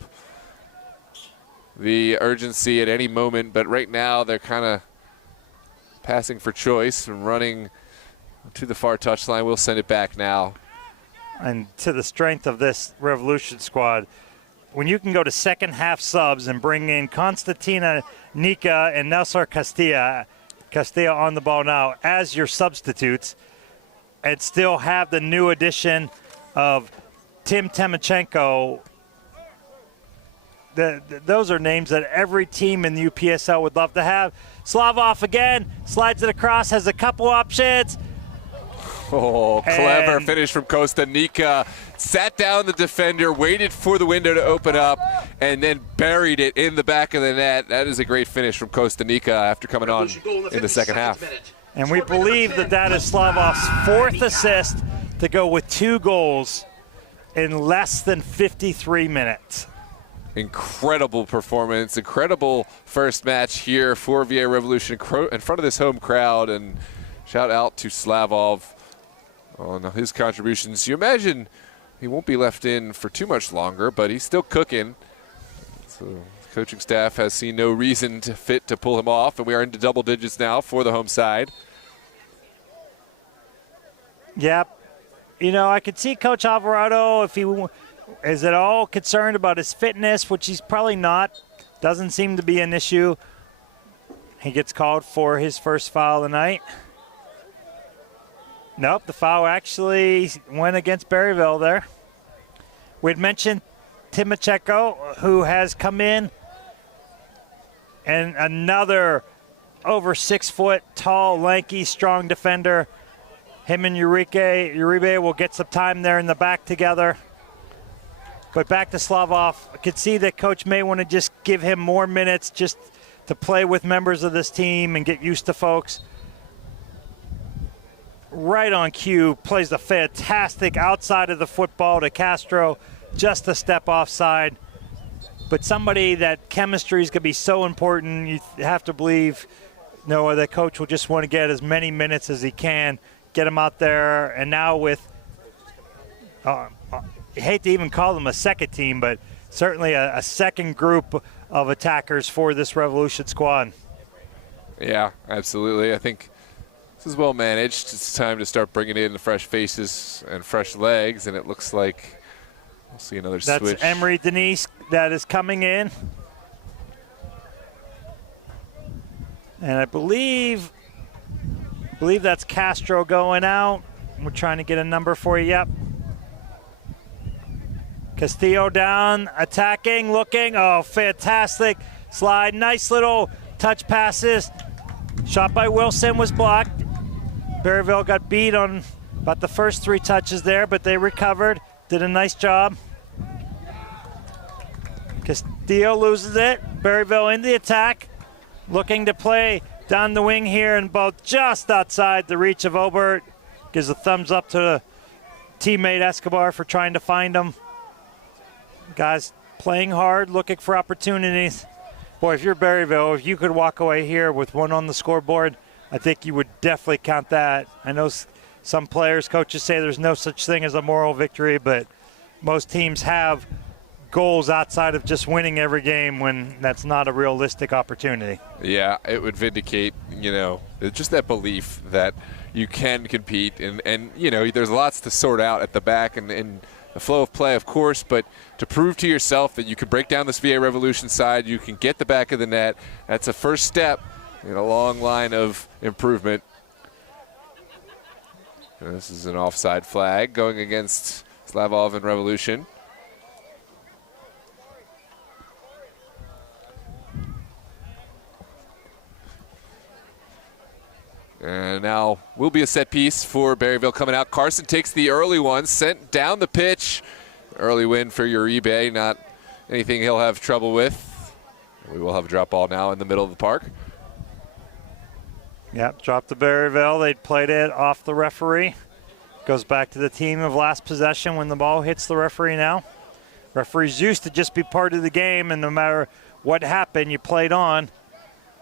the urgency at any moment, but right now they're kind of passing for choice and running to the far touchline. We'll send it back now. And to the strength of this Revolution squad, when you can go to second half subs and bring in Constantina Nika and Nelson Castilla on the ball now as your substitutes, and still have the new addition of Tim Timochenko, those are names that every team in the UPSL would love to have. Slavov again, slides it across, has a couple options. Oh, clever finish from Costa Nika. Sat down the defender, waited for the window to open up, and then buried it in the back of the net. That is a great finish from Costa Nika after coming on in the second half. And we believe that is Slavov's 4th assist to go with 2 goals in less than 53 minutes. Incredible performance, incredible first match here for VA Revolution in front of this home crowd, and shout out to Slavov on his contributions. You imagine he won't be left in for too much longer, but he's still cooking. So the coaching staff has seen no reason to pull him off, and we are into double digits now for the home side. Yep. You know, I could see Coach Alvarado, if he is at all concerned about his fitness, which he's probably not. Doesn't seem to be an issue. He gets called for his first foul of the night. Nope, the foul actually went against Berryville there. We'd mentioned Timochenko, who has come in, and another over 6 foot tall, lanky, strong defender. Him and Uribe will get some time there in the back together. But back to Slavov. I could see that Coach may want to just give him more minutes just to play with members of this team and get used to folks. Right on cue, plays a fantastic outside of the football to Castro, just a step offside. But somebody that chemistry is going to be so important, you have to believe, Noah, that Coach will just want to get as many minutes as he can, get him out there. And now with, I hate to even call them a second team, but certainly a second group of attackers for this Revolution squad. Yeah, absolutely. I think this is well managed. It's time to start bringing in the fresh faces and fresh legs, and it looks like we'll see another switch. That's Emery Denise that is coming in. And I believe that's Castro going out. We're trying to get a number for you. Yep. Castillo down, attacking, looking. Oh, fantastic slide. Nice little touch passes. Shot by Wilson was blocked. Berryville got beat on about the first 3 touches there, but they recovered. Did a nice job. Castillo loses it. Berryville in the attack. Looking to play down the wing here, and both just outside the reach of Obert. Gives a thumbs up to the teammate Escobar for trying to find him. Guys playing hard, looking for opportunities. Boy, if you're Berryville, if you could walk away here with 1 on the scoreboard, I think you would definitely count that. I know some players, coaches say there's no such thing as a moral victory, but most teams have goals outside of just winning every game when that's not a realistic opportunity. Yeah, it would vindicate, just that belief that you can compete. And there's lots to sort out at the back and the flow of play, of course, but to prove to yourself that you can break down this VA Revolution side, you can get the back of the net, that's a first step in a long line of improvement. And this is an offside flag going against Slavov and Revolution. And now will be a set piece for Berryville coming out. Carson takes the early one, sent down the pitch. Early win for Uribe, not anything he'll have trouble with. We will have a drop ball now in the middle of the park. Yep, dropped to Berryville. They played it off the referee. Goes back to the team of last possession when the ball hits the referee now. Referees used to just be part of the game, and no matter what happened, you played on.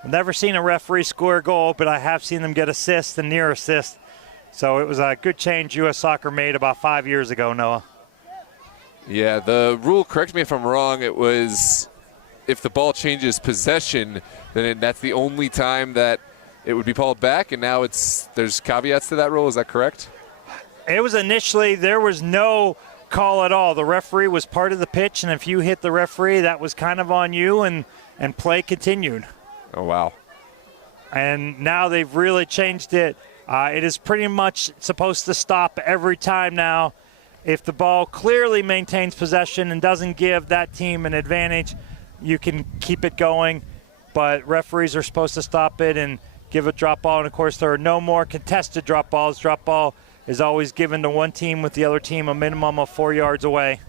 I've never seen a referee score a goal, but I have seen them get assists and near assists. So it was a good change U.S. Soccer made about 5 years ago, Noah. Yeah, the rule, correct me if I'm wrong, it was if the ball changes possession, then that's the only time that it would be pulled back, and now there's caveats to that rule. Is that correct? It was initially, there was no call at all. The referee was part of the pitch, and if you hit the referee, that was kind of on you, and play continued. Oh, wow. And now they've really changed it. It is pretty much supposed to stop every time now. If the ball clearly maintains possession and doesn't give that team an advantage, you can keep it going. But referees are supposed to stop it and give a drop ball. And, of course, there are no more contested drop balls. Drop ball is always given to one team with the other team a minimum of 4 yards away.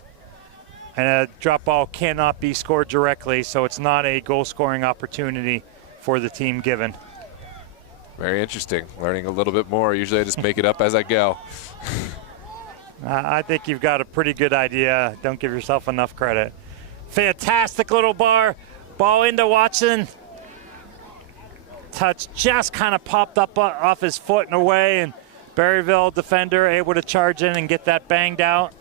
And a drop ball cannot be scored directly, so it's not a goal-scoring opportunity for the team given. Very interesting. Learning a little bit more. Usually I just make it up as I go. I think you've got a pretty good idea. Don't give yourself enough credit. Fantastic little ball into Watson. Touch just kind of popped up off his foot and away, and Berryville defender able to charge in and get that banged out.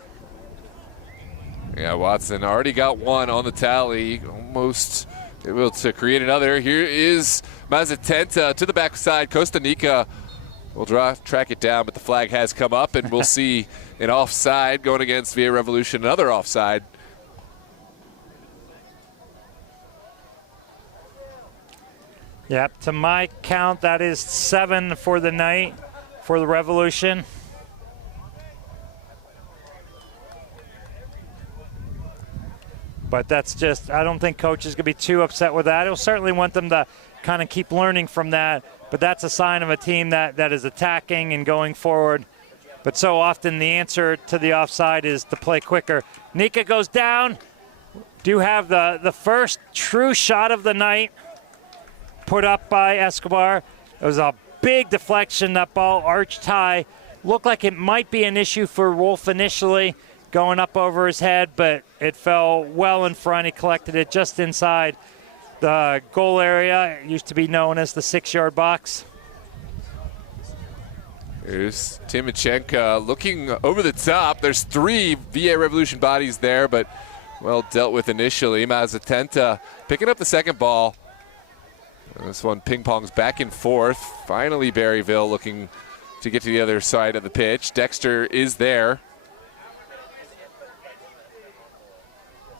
Yeah, Watson already got one on the tally, almost able to create another. Here is Mazatenta to the backside. Costa Rica will track it down, but the flag has come up, and we'll see an offside going against VA Revolution, another offside. Yep, to my count, that is 7 for the night for the Revolution. But that's just, I don't think coach is going to be too upset with that. He'll certainly want them to kind of keep learning from that. But that's a sign of a team that is attacking and going forward. But so often the answer to the offside is to play quicker. Nika goes down. Do have the first true shot of the night put up by Escobar. It was a big deflection. That ball arched high. Looked like it might be an issue for Wolf initially, going up over his head, but it fell well in front. He collected it just inside the goal area. It used to be known as the 6-yard box. Here's Timochenko looking over the top. There's 3 VA Revolution bodies there, but well dealt with initially. Mazatenta picking up the second ball. And this one ping-pongs back and forth. Finally, Berryville looking to get to the other side of the pitch. Dexter is there.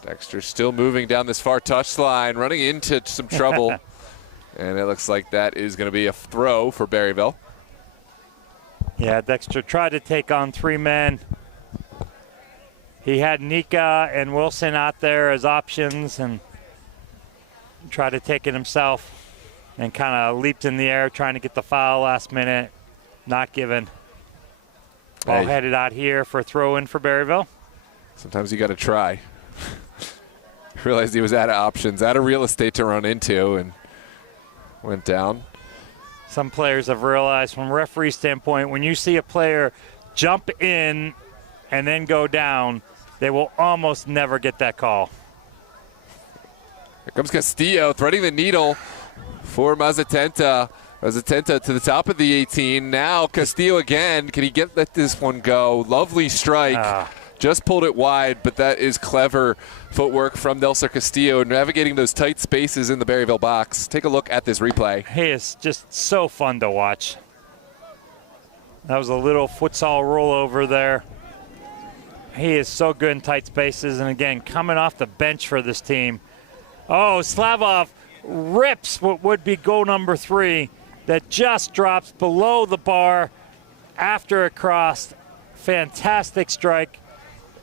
Dexter still moving down this far touchline, running into some trouble. And it looks like that is going to be a throw for Berryville. Yeah, Dexter tried to take on 3 men. He had Nika and Wilson out there as options and tried to take it himself and kind of leaped in the air trying to get the foul last minute. Not given. Ball headed out here for a throw-in for Berryville. Sometimes you got to try. Realized he was out of options, out of real estate to run into, and went down. Some players have realized from a referee standpoint, when you see a player jump in and then go down, they will almost never get that call. Here comes Castillo threading the needle for Mazatenta. Mazatenta to the top of the 18. Now Castillo again. Can he let this one go? Lovely strike. just pulled it wide, but that is clever footwork from Nelson Castillo, navigating those tight spaces in the Berryville box. Take a look at this replay. He is just so fun to watch. That was a little futsal rollover there. He is so good in tight spaces, and again, coming off the bench for this team. Oh, Slavov rips what would be goal number 3 that just drops below the bar after it crossed. Fantastic strike.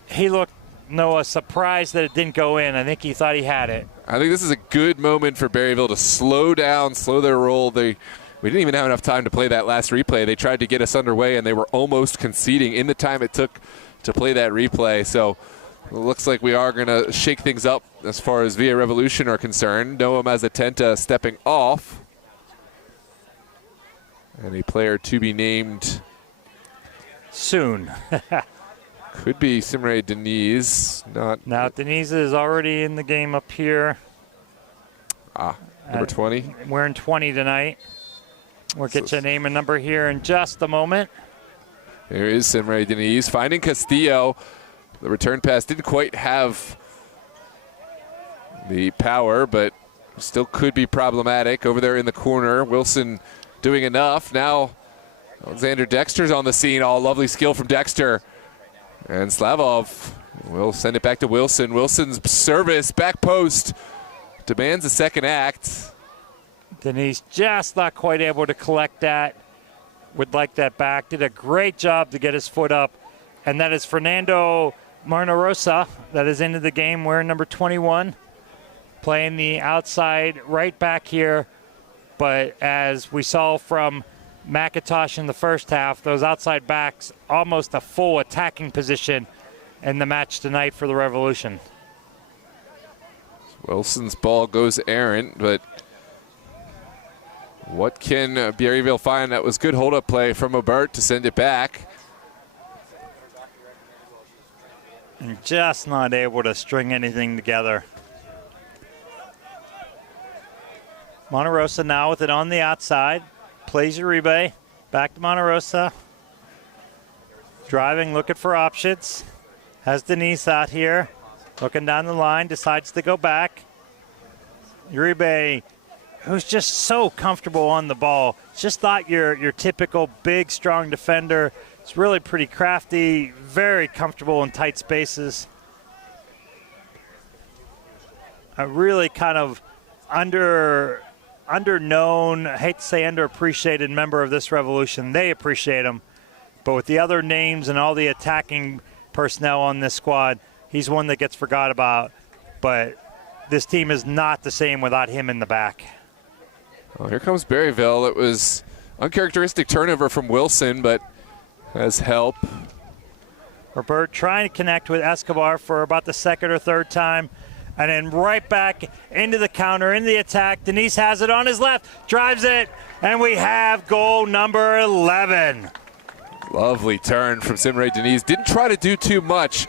He looked, Noah, surprised that it didn't go in. I think he thought he had it. I think this is a good moment for Berryville to slow down, slow their roll. We didn't even have enough time to play that last replay. They tried to get us underway, and they were almost conceding in the time it took to play that replay. So it looks like we are going to shake things up as far as VA Revolution are concerned. Noah Mazatenta stepping off. And a player to be named soon. Could be Simray Denise. Now Denise is already in the game up here. Number 20. Wearing 20 tonight. We'll get you a name and number here in just a moment. There is Simray Denise finding Castillo. The return pass didn't quite have the power, but still could be problematic. Over there in the corner, Wilson doing enough. Now Alexander Dexter's on the scene. Oh, lovely skill from Dexter. And Slavov will send it back to Wilson. Wilson's service, back post, demands a second act. Denise just not quite able to collect that. Would like that back. Did a great job to get his foot up. And that is Fernando Marnarosa that is into the game wearing number 21. Playing the outside right back here. But as we saw from McIntosh in the first half, those outside backs almost a full attacking position in the match tonight for the Revolution. Wilson's ball goes errant, but what can Berryville find? That was good hold-up play from Obert to send it back. And just not able to string anything together. Monterosa now with it on the outside. Plays Uribe. Back to Monterosa. Driving, looking for options. Has Denise out here. Looking down the line, decides to go back. Uribe, who's just so comfortable on the ball. Just not your typical big, strong defender. It's really pretty crafty, very comfortable in tight spaces. A really kind of underknown, I hate to say underappreciated member of this Revolution. They appreciate him. But with the other names and all the attacking personnel on this squad, he's one that gets forgot about. But this team is not the same without him in the back. Well, here comes Berryville. It was uncharacteristic turnover from Wilson, but has help. Robert trying to connect with Escobar for about the second or third time. And then right back into the counter, in the attack. Denise has it on his left, drives it, and we have goal number 11. Lovely turn from Simray Denise. Didn't try to do too much.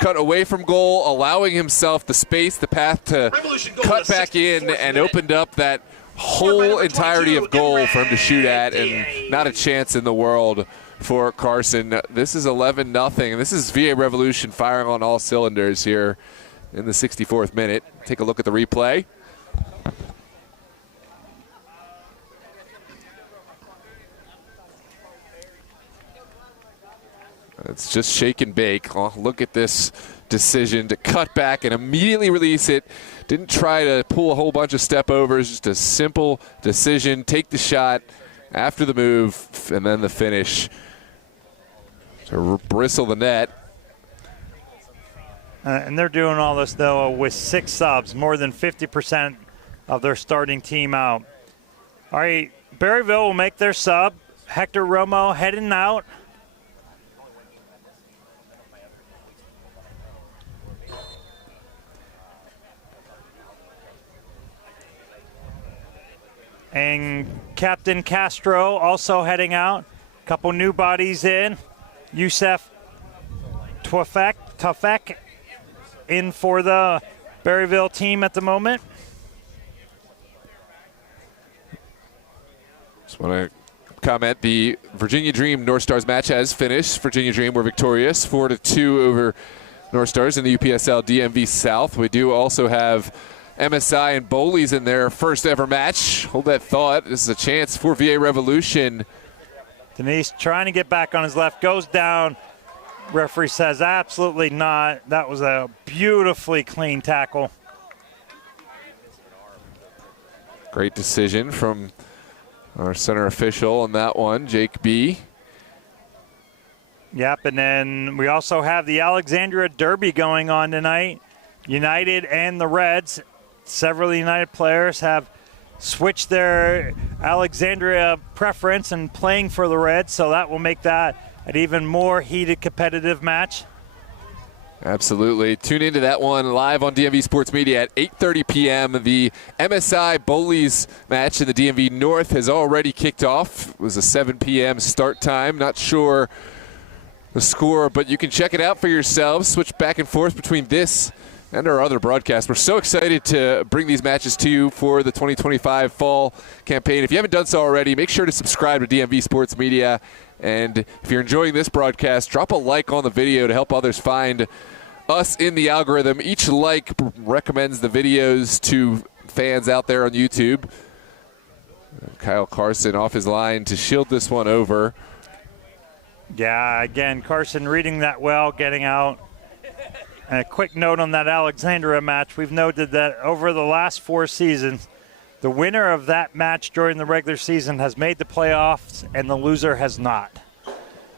Cut away from goal, allowing himself the space, the path to cut back in, and opened up that whole entirety of goal for him to shoot at, and not a chance in the world for Carson. This is 11-0. This is VA Revolution firing on all cylinders here in the 64th minute. Take a look at the replay. It's just shake and bake. Oh, look at this decision to cut back and immediately release it. Didn't try to pull a whole bunch of step overs, just a simple decision. Take the shot after the move and then the finish to bristle the net. And they're doing all this, though, with 6 subs, more than 50% of their starting team out. All right, Berryville will make their sub. Hector Romo heading out. And Captain Castro also heading out. A couple new bodies in. Youssef Tafek in for the Berryville team at the moment. Just want to comment. The Virginia Dream North Stars match has finished. Virginia Dream were victorious 4-2 over North Stars in the UPSL DMV South. We do also have MSI and Bowleys in their first ever match. Hold that thought. This is a chance for VA Revolution. Denise trying to get back on his left, goes down. Referee says absolutely not. That was a beautifully clean tackle. Great decision from our center official on that one, Jake B. Yep, and then we also have the Alexandria Derby going on tonight. United and the Reds. Several of the United players have switched their Alexandria preference and playing for the Reds, so that will make that an even more heated competitive match. Absolutely. Tune into that one live on DMV Sports Media at 8:30 p.m. The MSI Bowleys match in the DMV North has already kicked off. It was a 7 p.m. start time. Not sure the score, but you can check it out for yourselves. Switch back and forth between this and our other broadcasts. We're so excited to bring these matches to you for the 2025 fall campaign. If you haven't done so already, make sure to subscribe to DMV Sports Media. And if you're enjoying this broadcast, drop a like on the video to help others find us in the algorithm. Each like recommends the videos to fans out there on YouTube. Kyle Carson off his line to shield this one over. Yeah, again, Carson reading that well, getting out. And a quick note on that Alexandria match. We've noted that over the last 4 seasons, the winner of that match during the regular season has made the playoffs and the loser has not.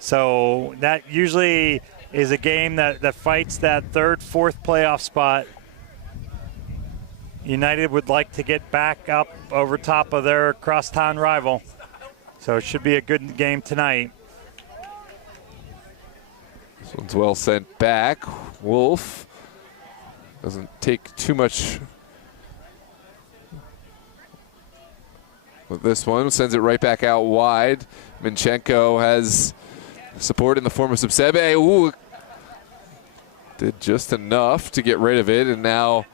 So that usually is a game that fights that 3rd, 4th playoff spot. United would like to get back up over top of their crosstown rival. So it should be a good game tonight. This one's well sent back. Wolf doesn't take too much with this one. Sends it right back out wide. Minchenko has support in the form of Subsebe. Ooh, did just enough to get rid of it, and now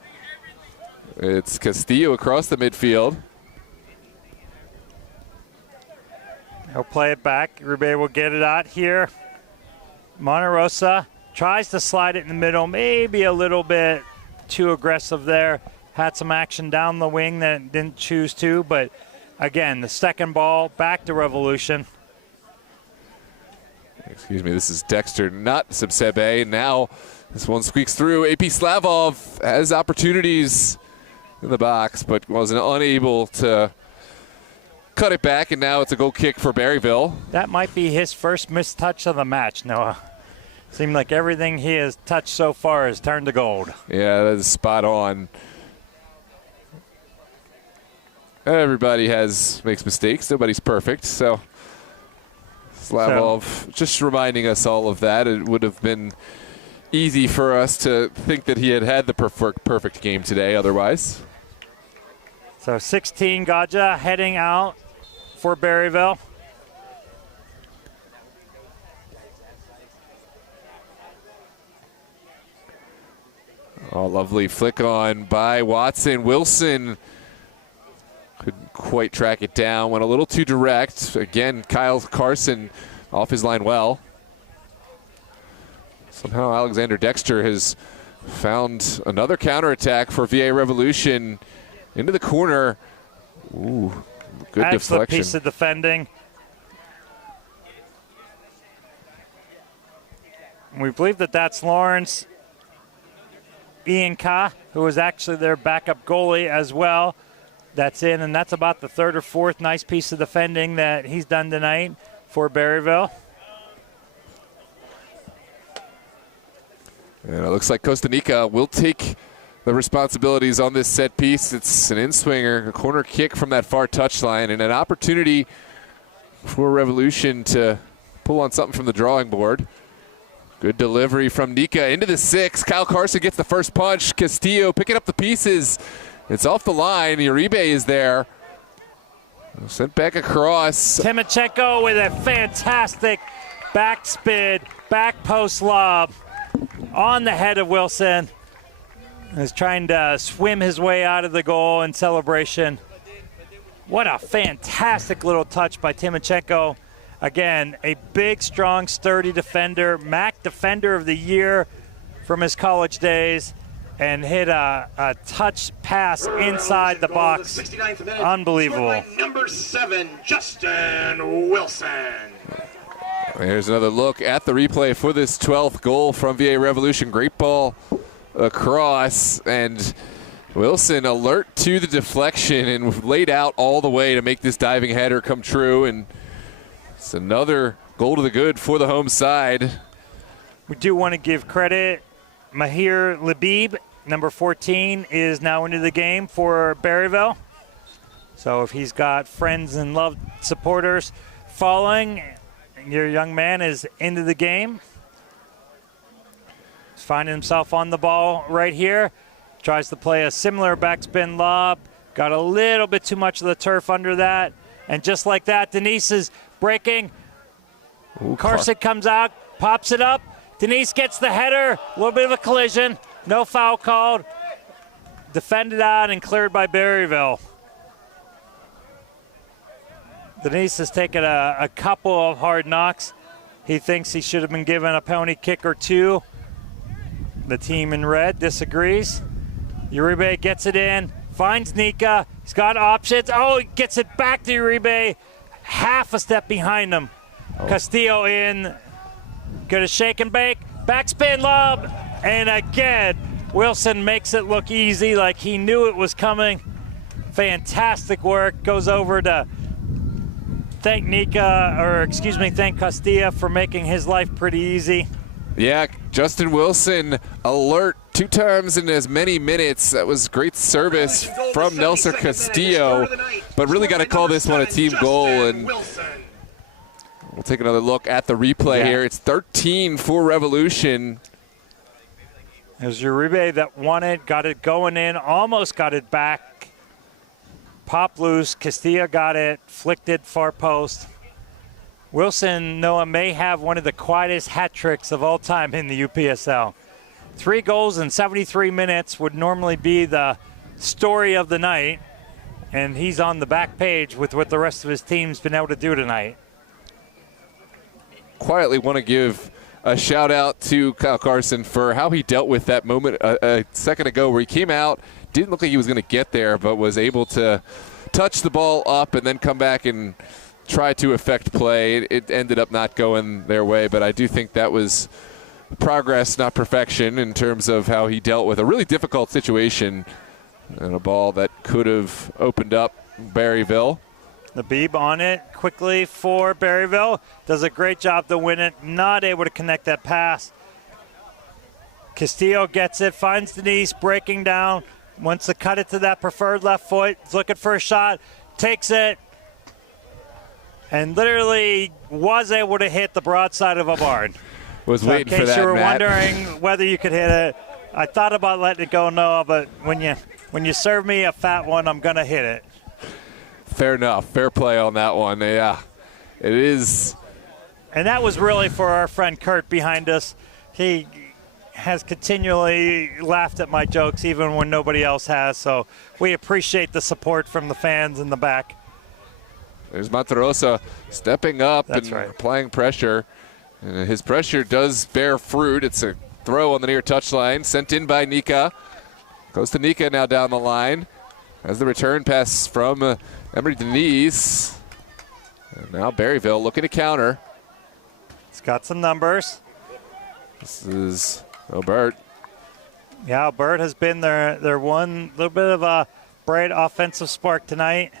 it's Castillo across the midfield. He'll play it back. Rube will get it out here. Monterosa tries to slide it in the middle, maybe a little bit too aggressive there. Had some action down the wing that didn't choose to, but again, the second ball back to Revolution. Excuse me, this is Dexter, not Subsebe. Now this one squeaks through. AP Slavov has opportunities in the box, but wasn't unable to cut it back, and now it's a goal kick for Berryville. That might be his first missed touch of the match, Noah. Seemed like everything he has touched so far has turned to gold. Yeah, that is spot on. Everybody makes mistakes. Nobody's perfect, so Slavov just reminding us all of that. It would have been easy for us to think that he had the perfect game today otherwise. So 16, Gaja heading out for Berryville. Oh, lovely flick on by Watson. Wilson couldn't quite track it down. Went a little too direct. Again, Kyle Carson off his line well. Somehow Alexander Dexter has found another counterattack for VA Revolution into the corner. Ooh, good excellent deflection. Piece of defending. We believe that that's Lawrence Ianka, who is actually their backup goalie as well. That's in, and that's about the 3rd or 4th nice piece of defending that he's done tonight for Berryville. And it looks like Costa Rica will take the responsibilities on this set piece. It's an in-swinger, a corner kick from that far touchline, and an opportunity for Revolution to pull on something from the drawing board. Good delivery from Nika into the 6. Kyle Carson gets the first punch. Castillo picking up the pieces. It's off the line. Uribe is there. Sent back across. Timochenko with a fantastic backspin, back post lob on the head of Wilson. Is trying to swim his way out of the goal in celebration. What a fantastic little touch by Timochenko. Again, a big, strong, sturdy defender, MAC Defender of the Year from his college days, and hit a touch pass inside the box. 69th minute, Unbelievable. Number 7, Justin Wilson. Here's another look at the replay for this 12th goal from VA Revolution. Great ball across, and Wilson alert to the deflection and laid out all the way to make this diving header come true. And it's another goal to the good for the home side. We do want to give credit. Mahir Labib, number 14, is now into the game for Berryville. So if he's got friends and loved supporters following, your young man is into the game. He's finding himself on the ball right here. Tries to play a similar backspin lob. Got a little bit too much of the turf under that. And just like that, Denise is breaking. Ooh, Carson comes out, pops it up. Denise gets the header. A little bit of a collision. No foul called. Defended out and cleared by Berryville. Denise has taken a couple of hard knocks. He thinks he should have been given a penalty kick or two. The team in red disagrees. Uribe gets it in, finds Nika. He's got options. Oh, he gets it back to Uribe. Half a step behind him. Castillo in. Gonna shake and bake. Backspin lob. And again, Wilson makes it look easy, like he knew it was coming. Fantastic work. Goes over to thank thank Castillo for making his life pretty easy. Yeah, Justin Wilson alert 2 times in as many minutes. That was great service from Nelson Castillo, but really got to call this one a team goal. And we'll take another look at the replay here. It's 13 for Revolution. It was Uribe that won it, got it going in, almost got it back. Pop loose, Castillo got it, flicked it far post. Wilson, Noah, may have one of the quietest hat tricks of all time in the UPSL. 3 goals in 73 minutes would normally be the story of the night, and he's on the back page with what the rest of his team's been able to do tonight. Quietly want to give a shout out to Kyle Carson for how he dealt with that moment a second ago where he came out, didn't look like he was going to get there, but was able to touch the ball up and then come back and try to affect play. It ended up not going their way, but I do think that was progress, not perfection, in terms of how he dealt with a really difficult situation and a ball that could have opened up Berryville. Labib on it quickly for Berryville. Does a great job to win it. Not able to connect that pass. Castillo gets it, finds Denise, breaking down. Wants to cut it to that preferred left foot. He's looking for a shot. Takes it. And literally was able to hit the broadside of a barn. Was waiting for that, in case you were Matt. wondering whether you could hit it, I thought about letting it go, Noah, but when you serve me a fat one, I'm going to hit it. Fair enough. Fair play on that one. Yeah, it is. And that was really for our friend Kurt behind us. He has continually laughed at my jokes even when nobody else has, so we appreciate the support from the fans in the back. There's Monterosa stepping up That's and right. applying pressure. And his pressure does bear fruit. It's a throw on the near touchline, sent in by Nika. Goes to Nika now down the line. As the return pass from Emery Denise. And now Berryville looking to counter. It's got some numbers. This is Albert. Yeah, Albert has been their one little bit of a bright offensive spark tonight.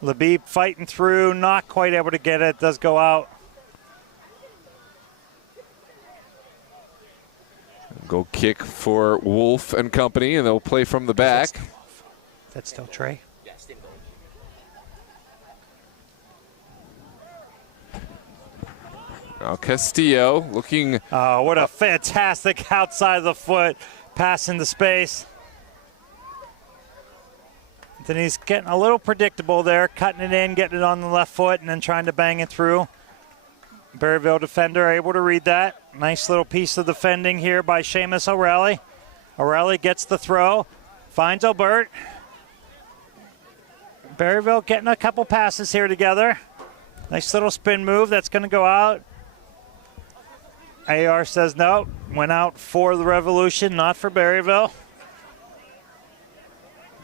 Labib fighting through, not quite able to get it, does go out. Go kick for Wolf and company, and they'll play from the back. That's still Trey. Now Castillo looking. Oh, what a fantastic outside of the foot pass into space. Then he's getting a little predictable there, cutting it in, getting it on the left foot, and then trying to bang it through. Berryville defender able to read that. Nice little piece of defending here by Seamus O'Reilly. O'Reilly gets the throw, finds Albert. Berryville getting a couple passes here together. Nice little spin move that's going to go out. AR says no. Went out for the Revolution, not for Berryville.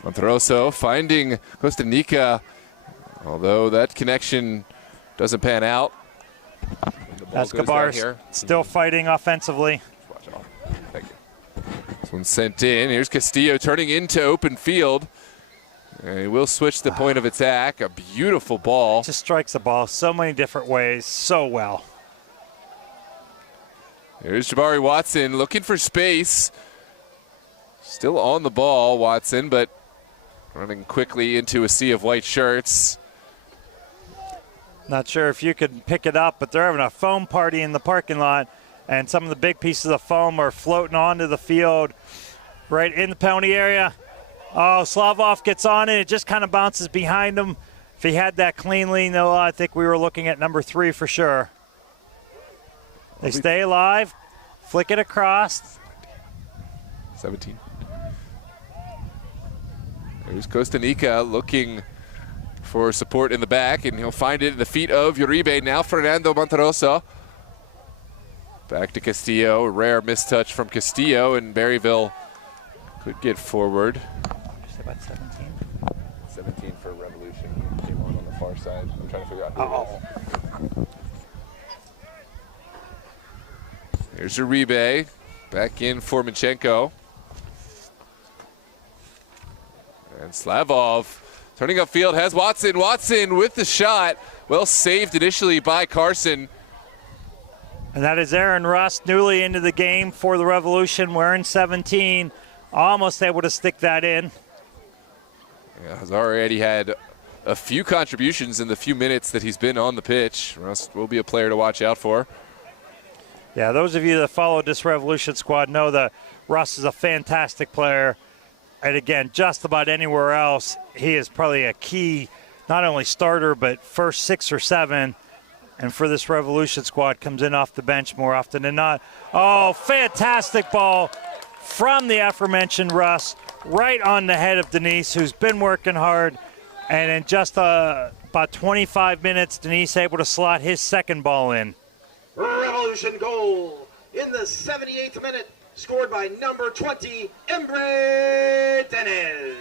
Monteroso finding Kostanica, although that connection doesn't pan out. Escobar still fighting offensively. Thank you. This one's sent in. Here's Castillo turning into open field. And he will switch the point of attack. A beautiful ball. Just strikes the ball so many different ways, so well. Here's Jabari Watson looking for space. Still on the ball, Watson, but running quickly into a sea of white shirts. Not sure if you could pick it up, but they're having a foam party in the parking lot, and some of the big pieces of foam are floating onto the field right in the penalty area. Oh, Slavov gets on it. It just kind of bounces behind him. If he had that cleanly, no, I think we were looking at number 3 for sure. They stay alive, flick it across. 17. There's Kostanica looking for support in the back, and he'll find it in the feet of Uribe. Now Fernando Monteroso. Back to Castillo. A rare mistouch from Castillo, and Berryville could get forward. About 17. 17 for Revolution. Came on the far side. I'm trying to figure out who it is. Here's Uribe. Back in for Minchenko. And Slavov turning upfield has Watson. Watson with the shot. Well saved initially by Carson. And that is Aaron Rust, newly into the game for the Revolution, wearing 17. Almost able to stick that in. Yeah, has already had a few contributions in the few minutes that he's been on the pitch. Rust will be a player to watch out for. Yeah, those of you that followed this Revolution squad know that Russ is a fantastic player. And again, just about anywhere else, he is probably a key, not only starter, but first 6 or 7. And for this Revolution squad, comes in off the bench more often than not. Oh, fantastic ball from the aforementioned Russ, right on the head of Denise, who's been working hard. And in just about 25 minutes, Denise able to slot his second ball in. Revolution goal in the 78th minute, scored by number 20, Embre Denez.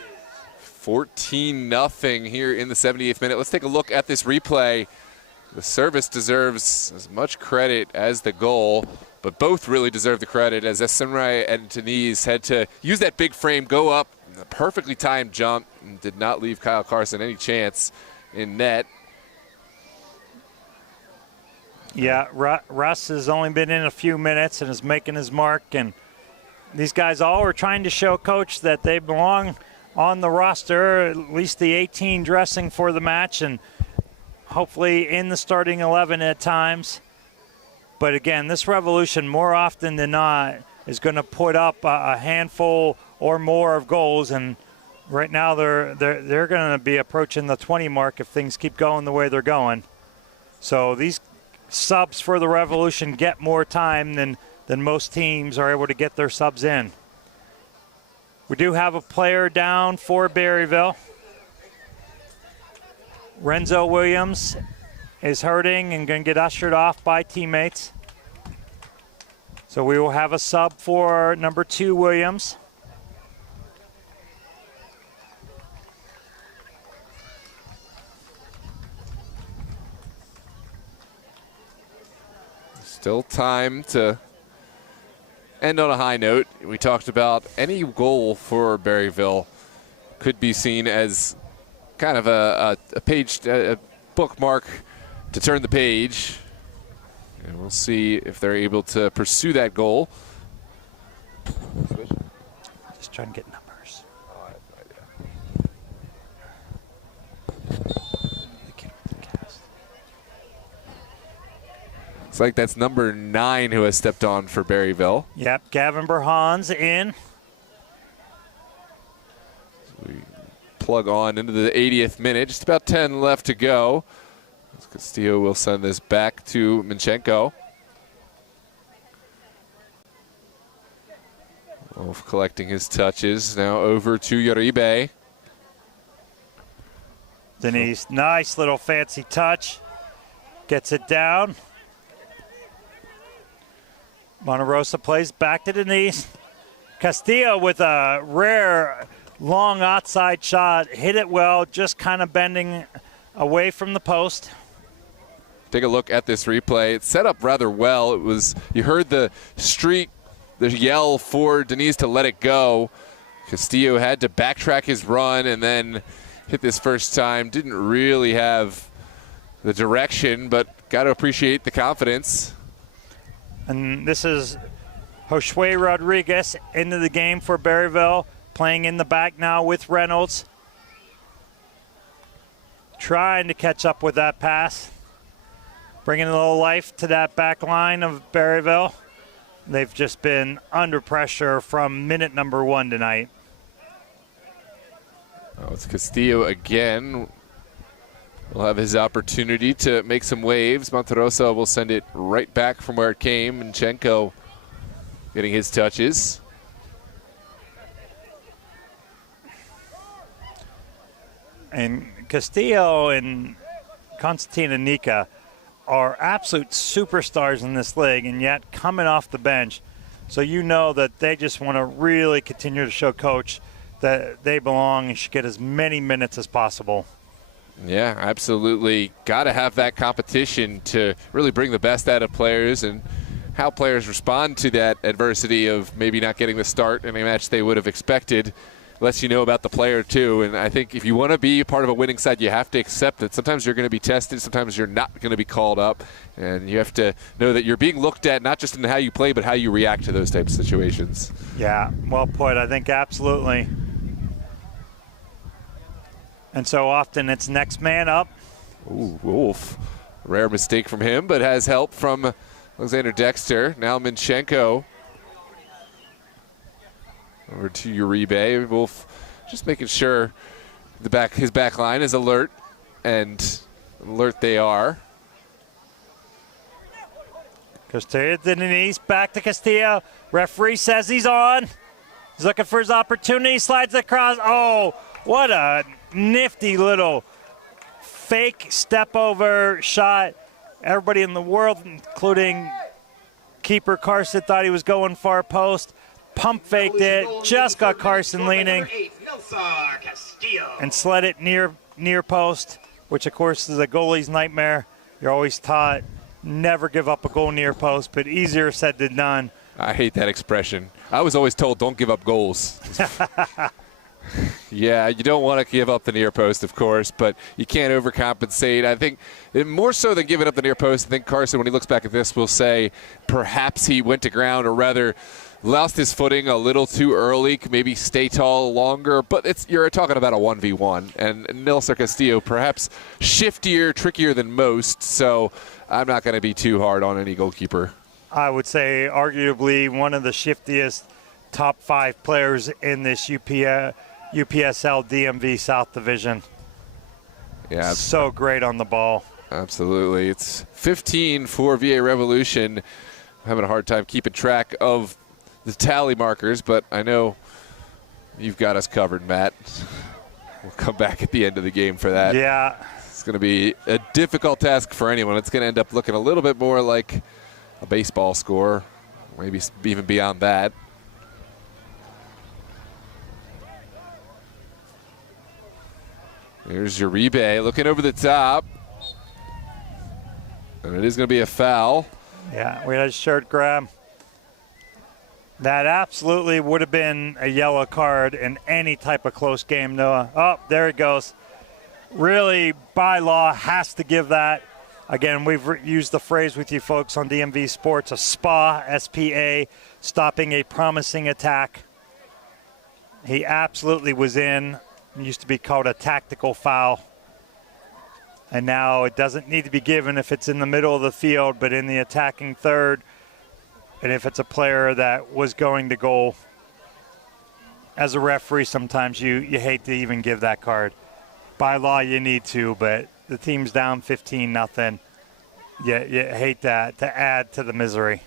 14-0 here in the 78th minute. Let's take a look at this replay. The service deserves as much credit as the goal, but both really deserve the credit as Esenrai and Denise had to use that big frame, go up, a perfectly timed jump, and did not leave Kyle Carson any chance in net. Yeah, Russ has only been in a few minutes and is making his mark. And these guys all are trying to show Coach that they belong on the roster, at least the 18 dressing for the match, and hopefully in the starting 11 at times. But again, this Revolution, more often than not, is going to put up a handful or more of goals. And right now they're going to be approaching the 20 mark if things keep going the way they're going. So these subs for the Revolution get more time than most teams are able to get their subs in. We do have a player down for Berryville. Renzo Williams is hurting and going to get ushered off by teammates. So we will have a sub for number 2, Williams. Still time to end on a high note. We talked about any goal for Berryville could be seen as kind of a page, a bookmark to turn the page. And we'll see if they're able to pursue that goal. Just trying to get numbers. Oh, I have no idea. Looks like that's number 9 who has stepped on for Berryville. Yep, Gavin Berhan's in. We plug on into the 80th minute. Just about 10 left to go. Castillo will send this back to Minchenko. Wolf collecting his touches. Now over to Uribe. Denise, nice little fancy touch. Gets it down. Monte Rosa plays back to Denise. Castillo with a rare long outside shot. Hit it well, just kind of bending away from the post. Take a look at this replay. It's set up rather well. It was, you heard the streak, the yell for Denise to let it go. Castillo had to backtrack his run and then hit this first time. Didn't really have the direction, but got to appreciate the confidence. And this is Josue Rodriguez into the game for Berryville, playing in the back now with Reynolds. Trying to catch up with that pass. Bringing a little life to that back line of Berryville. They've just been under pressure from minute number 1 tonight. Oh, it's Castillo again. Will have his opportunity to make some waves. Monte Rosa will send it right back from where it came. Manchenko getting his touches. And Castillo and Constantine and Nika are absolute superstars in this league, and yet coming off the bench. So you know that they just want to really continue to show Coach that they belong and should get as many minutes as possible. Yeah, absolutely. Got to have that competition to really bring the best out of players, and how players respond to that adversity of maybe not getting the start in a match they would have expected lets you know about the player too. And I think if you want to be part of a winning side, you have to accept that sometimes you're going to be tested, sometimes you're not going to be called up, and you have to know that you're being looked at not just in how you play but how you react to those types of situations. Yeah, well put. I think absolutely. And so often it's next man up. Ooh, Wolf. Rare mistake from him, but has help from Alexander Dexter. Now Manchenko over to Uribe. Wolf just making sure his back line is alert, and alert they are. Castillo to Denise, back to Castillo. Referee says he's on. He's looking for his opportunity, slides across. Oh, what a nifty little fake step over shot. Everybody in the world, including keeper Carson, thought he was going far post. Pump faked it, just got Carson leaning, and slid it near post, which of course is a goalie's nightmare. You're always taught never give up a goal near post, but easier said than done. I hate that expression. I was always told don't give up goals. Yeah, you don't want to give up the near post, of course, but you can't overcompensate. I think more so than giving up the near post, I think Carson, when he looks back at this, will say perhaps he went to ground, or rather lost his footing a little too early, could maybe stay tall longer, but you're talking about a 1v1, and Nilser Castillo perhaps shiftier, trickier than most, so I'm not going to be too hard on any goalkeeper. I would say arguably one of the shiftiest top 5 players in this UPSL DMV South Division. Yeah, so great on the ball. Absolutely. It's 15 for VA Revolution. I'm having a hard time keeping track of the tally markers, but I know you've got us covered, Matt. We'll come back at the end of the game for that. Yeah. It's going to be a difficult task for anyone. It's going to end up looking a little bit more like a baseball score, maybe even beyond that. Here's Uribe looking over the top. And it is going to be a foul. Yeah, we had a shirt grab. That absolutely would have been a yellow card in any type of close game, Noah. Oh, there it goes. Really, by law, has to give that. Again, we've used the phrase with you folks on DMV Sports, a SPA, S-P-A, stopping a promising attack. He absolutely was in. It used to be called a tactical foul. And now it doesn't need to be given if it's in the middle of the field, but in the attacking third, and if it's a player that was going to goal. As a referee, sometimes you hate to even give that card. By law, you need to, but the team's down 15-0. You hate that to add to the misery.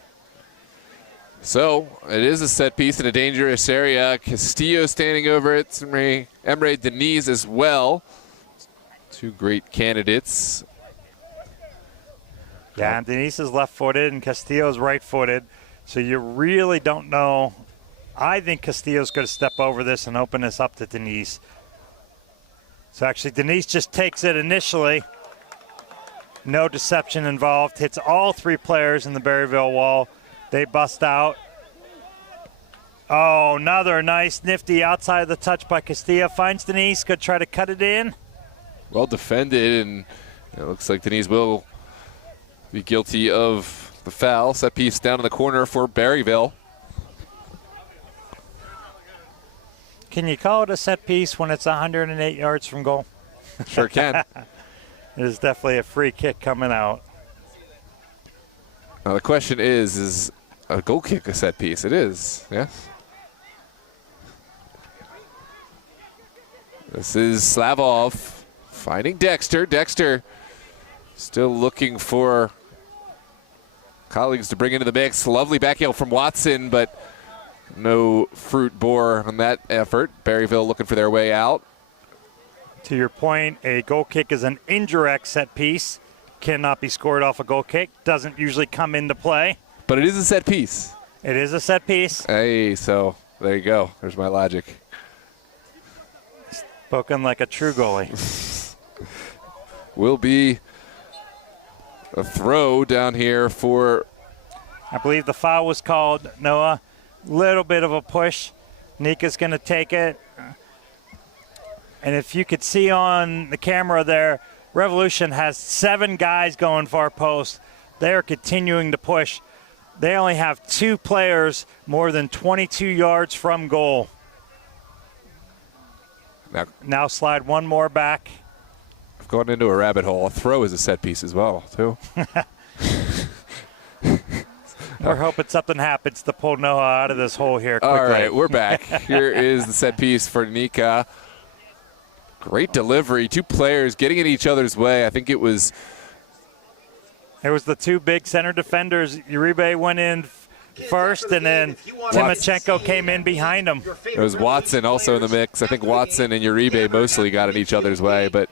So it is a set piece in a dangerous area. Castillo standing over it. Emre Deniz as well. Two great candidates. Yeah, and Denise is left-footed and Castillo's right-footed, so you really don't know. I think Castillo's going to step over this and open this up to Denise. So actually, Denise just takes it initially. No deception involved. Hits all three players in the Berryville wall. They bust out. Oh, another nice, nifty outside of the touch by Castillo. Finds Denise. Could try to cut it in. Well defended, and it looks like Denise will be guilty of the foul. Set piece down in the corner for Berryville. Can you call it a set piece when it's 108 yards from goal? Sure can. It is definitely a free kick coming out. Now the question is a goal kick a set piece? It is, yes. This is Slavov finding Dexter. Dexter still looking for colleagues to bring into the mix. Lovely back heel from Watson, but no fruit bore on that effort. Berryville looking for their way out. To your point, a goal kick is an indirect set piece. Cannot be scored off a goal kick. Doesn't usually come into play. But it is a set piece. It is a set piece. Hey, so there you go. There's my logic. Spoken like a true goalie. Will be a throw down here for... I believe the foul was called, Noah. Little bit of a push. Nika's going to take it. And if you could see on the camera there, Revolution has 7 guys going far post. They are continuing to push. They only have 2 players more than 22 yards from goal. Now slide one more back. I've gone into a rabbit hole. A throw is a set piece as well, too. We're hoping something happens to pull Noah out of this hole here quickly. All right, we're back. Here is the set piece for Nika. Great delivery. 2 players getting in each other's way. I think it was the 2 big center defenders. Uribe went in first, and then Timochenko came in behind him. It was Watson also in the mix. I think Watson and Uribe mostly got in each other's way, but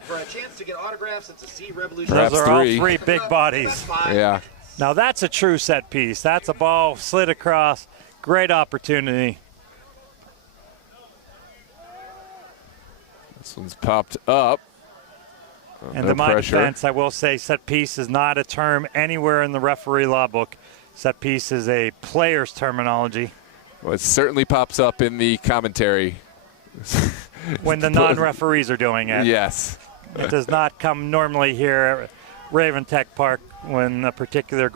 those are all 3 big bodies. Yeah. Now that's a true set piece. That's a ball slid across. Great opportunity. This one's popped up. And no to my pressure. defense, I will say set piece is not a term anywhere in the referee law book. Set piece is a player's terminology. Well, it certainly pops up in the commentary. When the non-referees are doing it. Yes. It does not come normally here at Raven Tech Park when a particular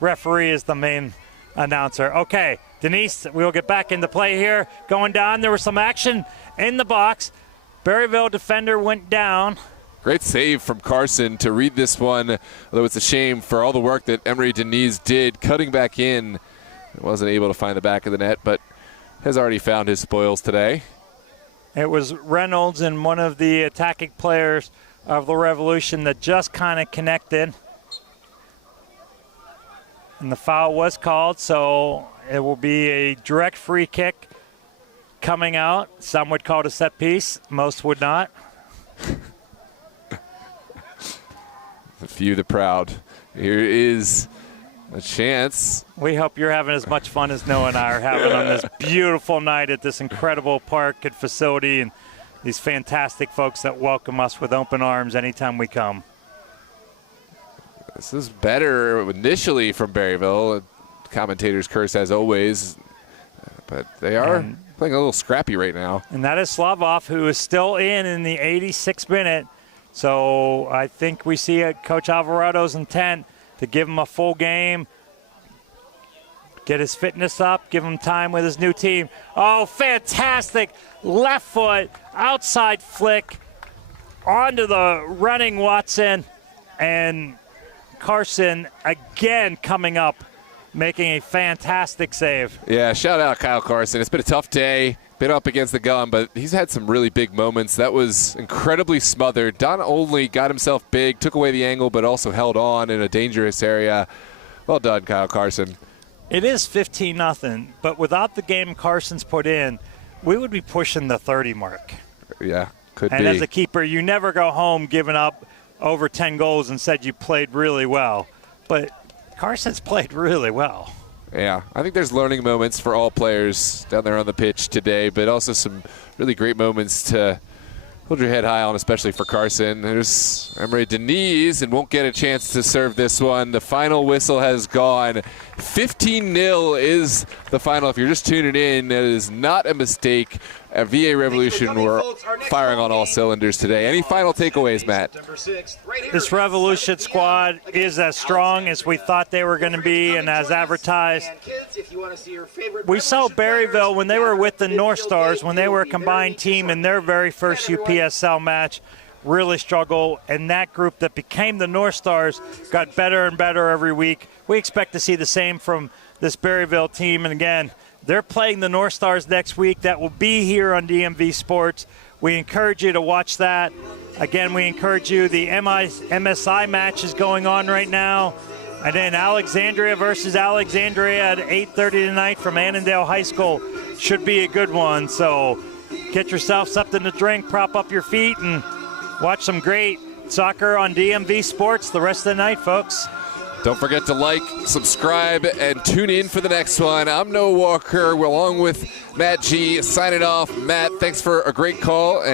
referee is the main announcer. Okay, Denise, we'll get back into play here. Going down, there was some action in the box. Berryville defender went down. Great save from Carson to read this one, although it's a shame for all the work that Emery Denise did cutting back in. Wasn't able to find the back of the net, but has already found his spoils today. It was Reynolds and one of the attacking players of the Revolution that just kind of connected. And the foul was called, so it will be a direct free kick coming out. Some would call it a set piece. Most would not. A few the proud. Here is a chance. We hope you're having as much fun as Noah and I are having on this beautiful night at this incredible park and facility and these fantastic folks that welcome us with open arms anytime we come. This is better initially from Berryville. Commentators curse as always, but they are playing a little scrappy right now. And that is Slavov, who is still in the 86th minute. So I think we see Coach Alvarado's intent to give him a full game, get his fitness up, give him time with his new team. Oh, fantastic. Left foot, outside flick, onto the running Watson, and Carson again coming up, making a fantastic save. Yeah, shout out Kyle Carson. It's been a tough day, been up against the gun, but he's had some really big moments. That was incredibly smothered. Not only got himself big, took away the angle, but also held on in a dangerous area. Well done, Kyle Carson. It is 15-0, but without the game Carson's put in, we would be pushing the 30 mark. Yeah. Could and be. as a keeper, you never go home giving up over 10 goals and said you played really well. But Carson's played really well. Yeah, I think there's learning moments for all players down there on the pitch today, but also some really great moments to hold your head high on, especially for Carson. There's Emery Denise and won't get a chance to serve this one. The final whistle has gone. 15-0 is the final. If you're just tuning in, it is not a mistake. At VA Revolution, we're firing on all cylinders today. Any final takeaways, Matt? This Revolution squad is as strong as we thought they were going to be and as advertised. We saw Berryville when they were with the North Stars, when they were a combined team in their very first UPSL match, really struggle. And that group that became the North Stars got better and better every week. We expect to see the same from this Berryville team. And again, they're playing the North Stars next week. That will be here on DMV Sports. We encourage you to watch that. Again, we encourage you. The MSI match is going on right now. And then Alexandria versus Alexandria at 8:30 tonight from Annandale High School. Should be a good one. So get yourself something to drink, prop up your feet, and watch some great soccer on DMV Sports the rest of the night, folks. Don't forget to like, subscribe, and tune in for the next one. I'm Noah Walker, along with Matt G. Signing off. Matt, thanks for a great call. And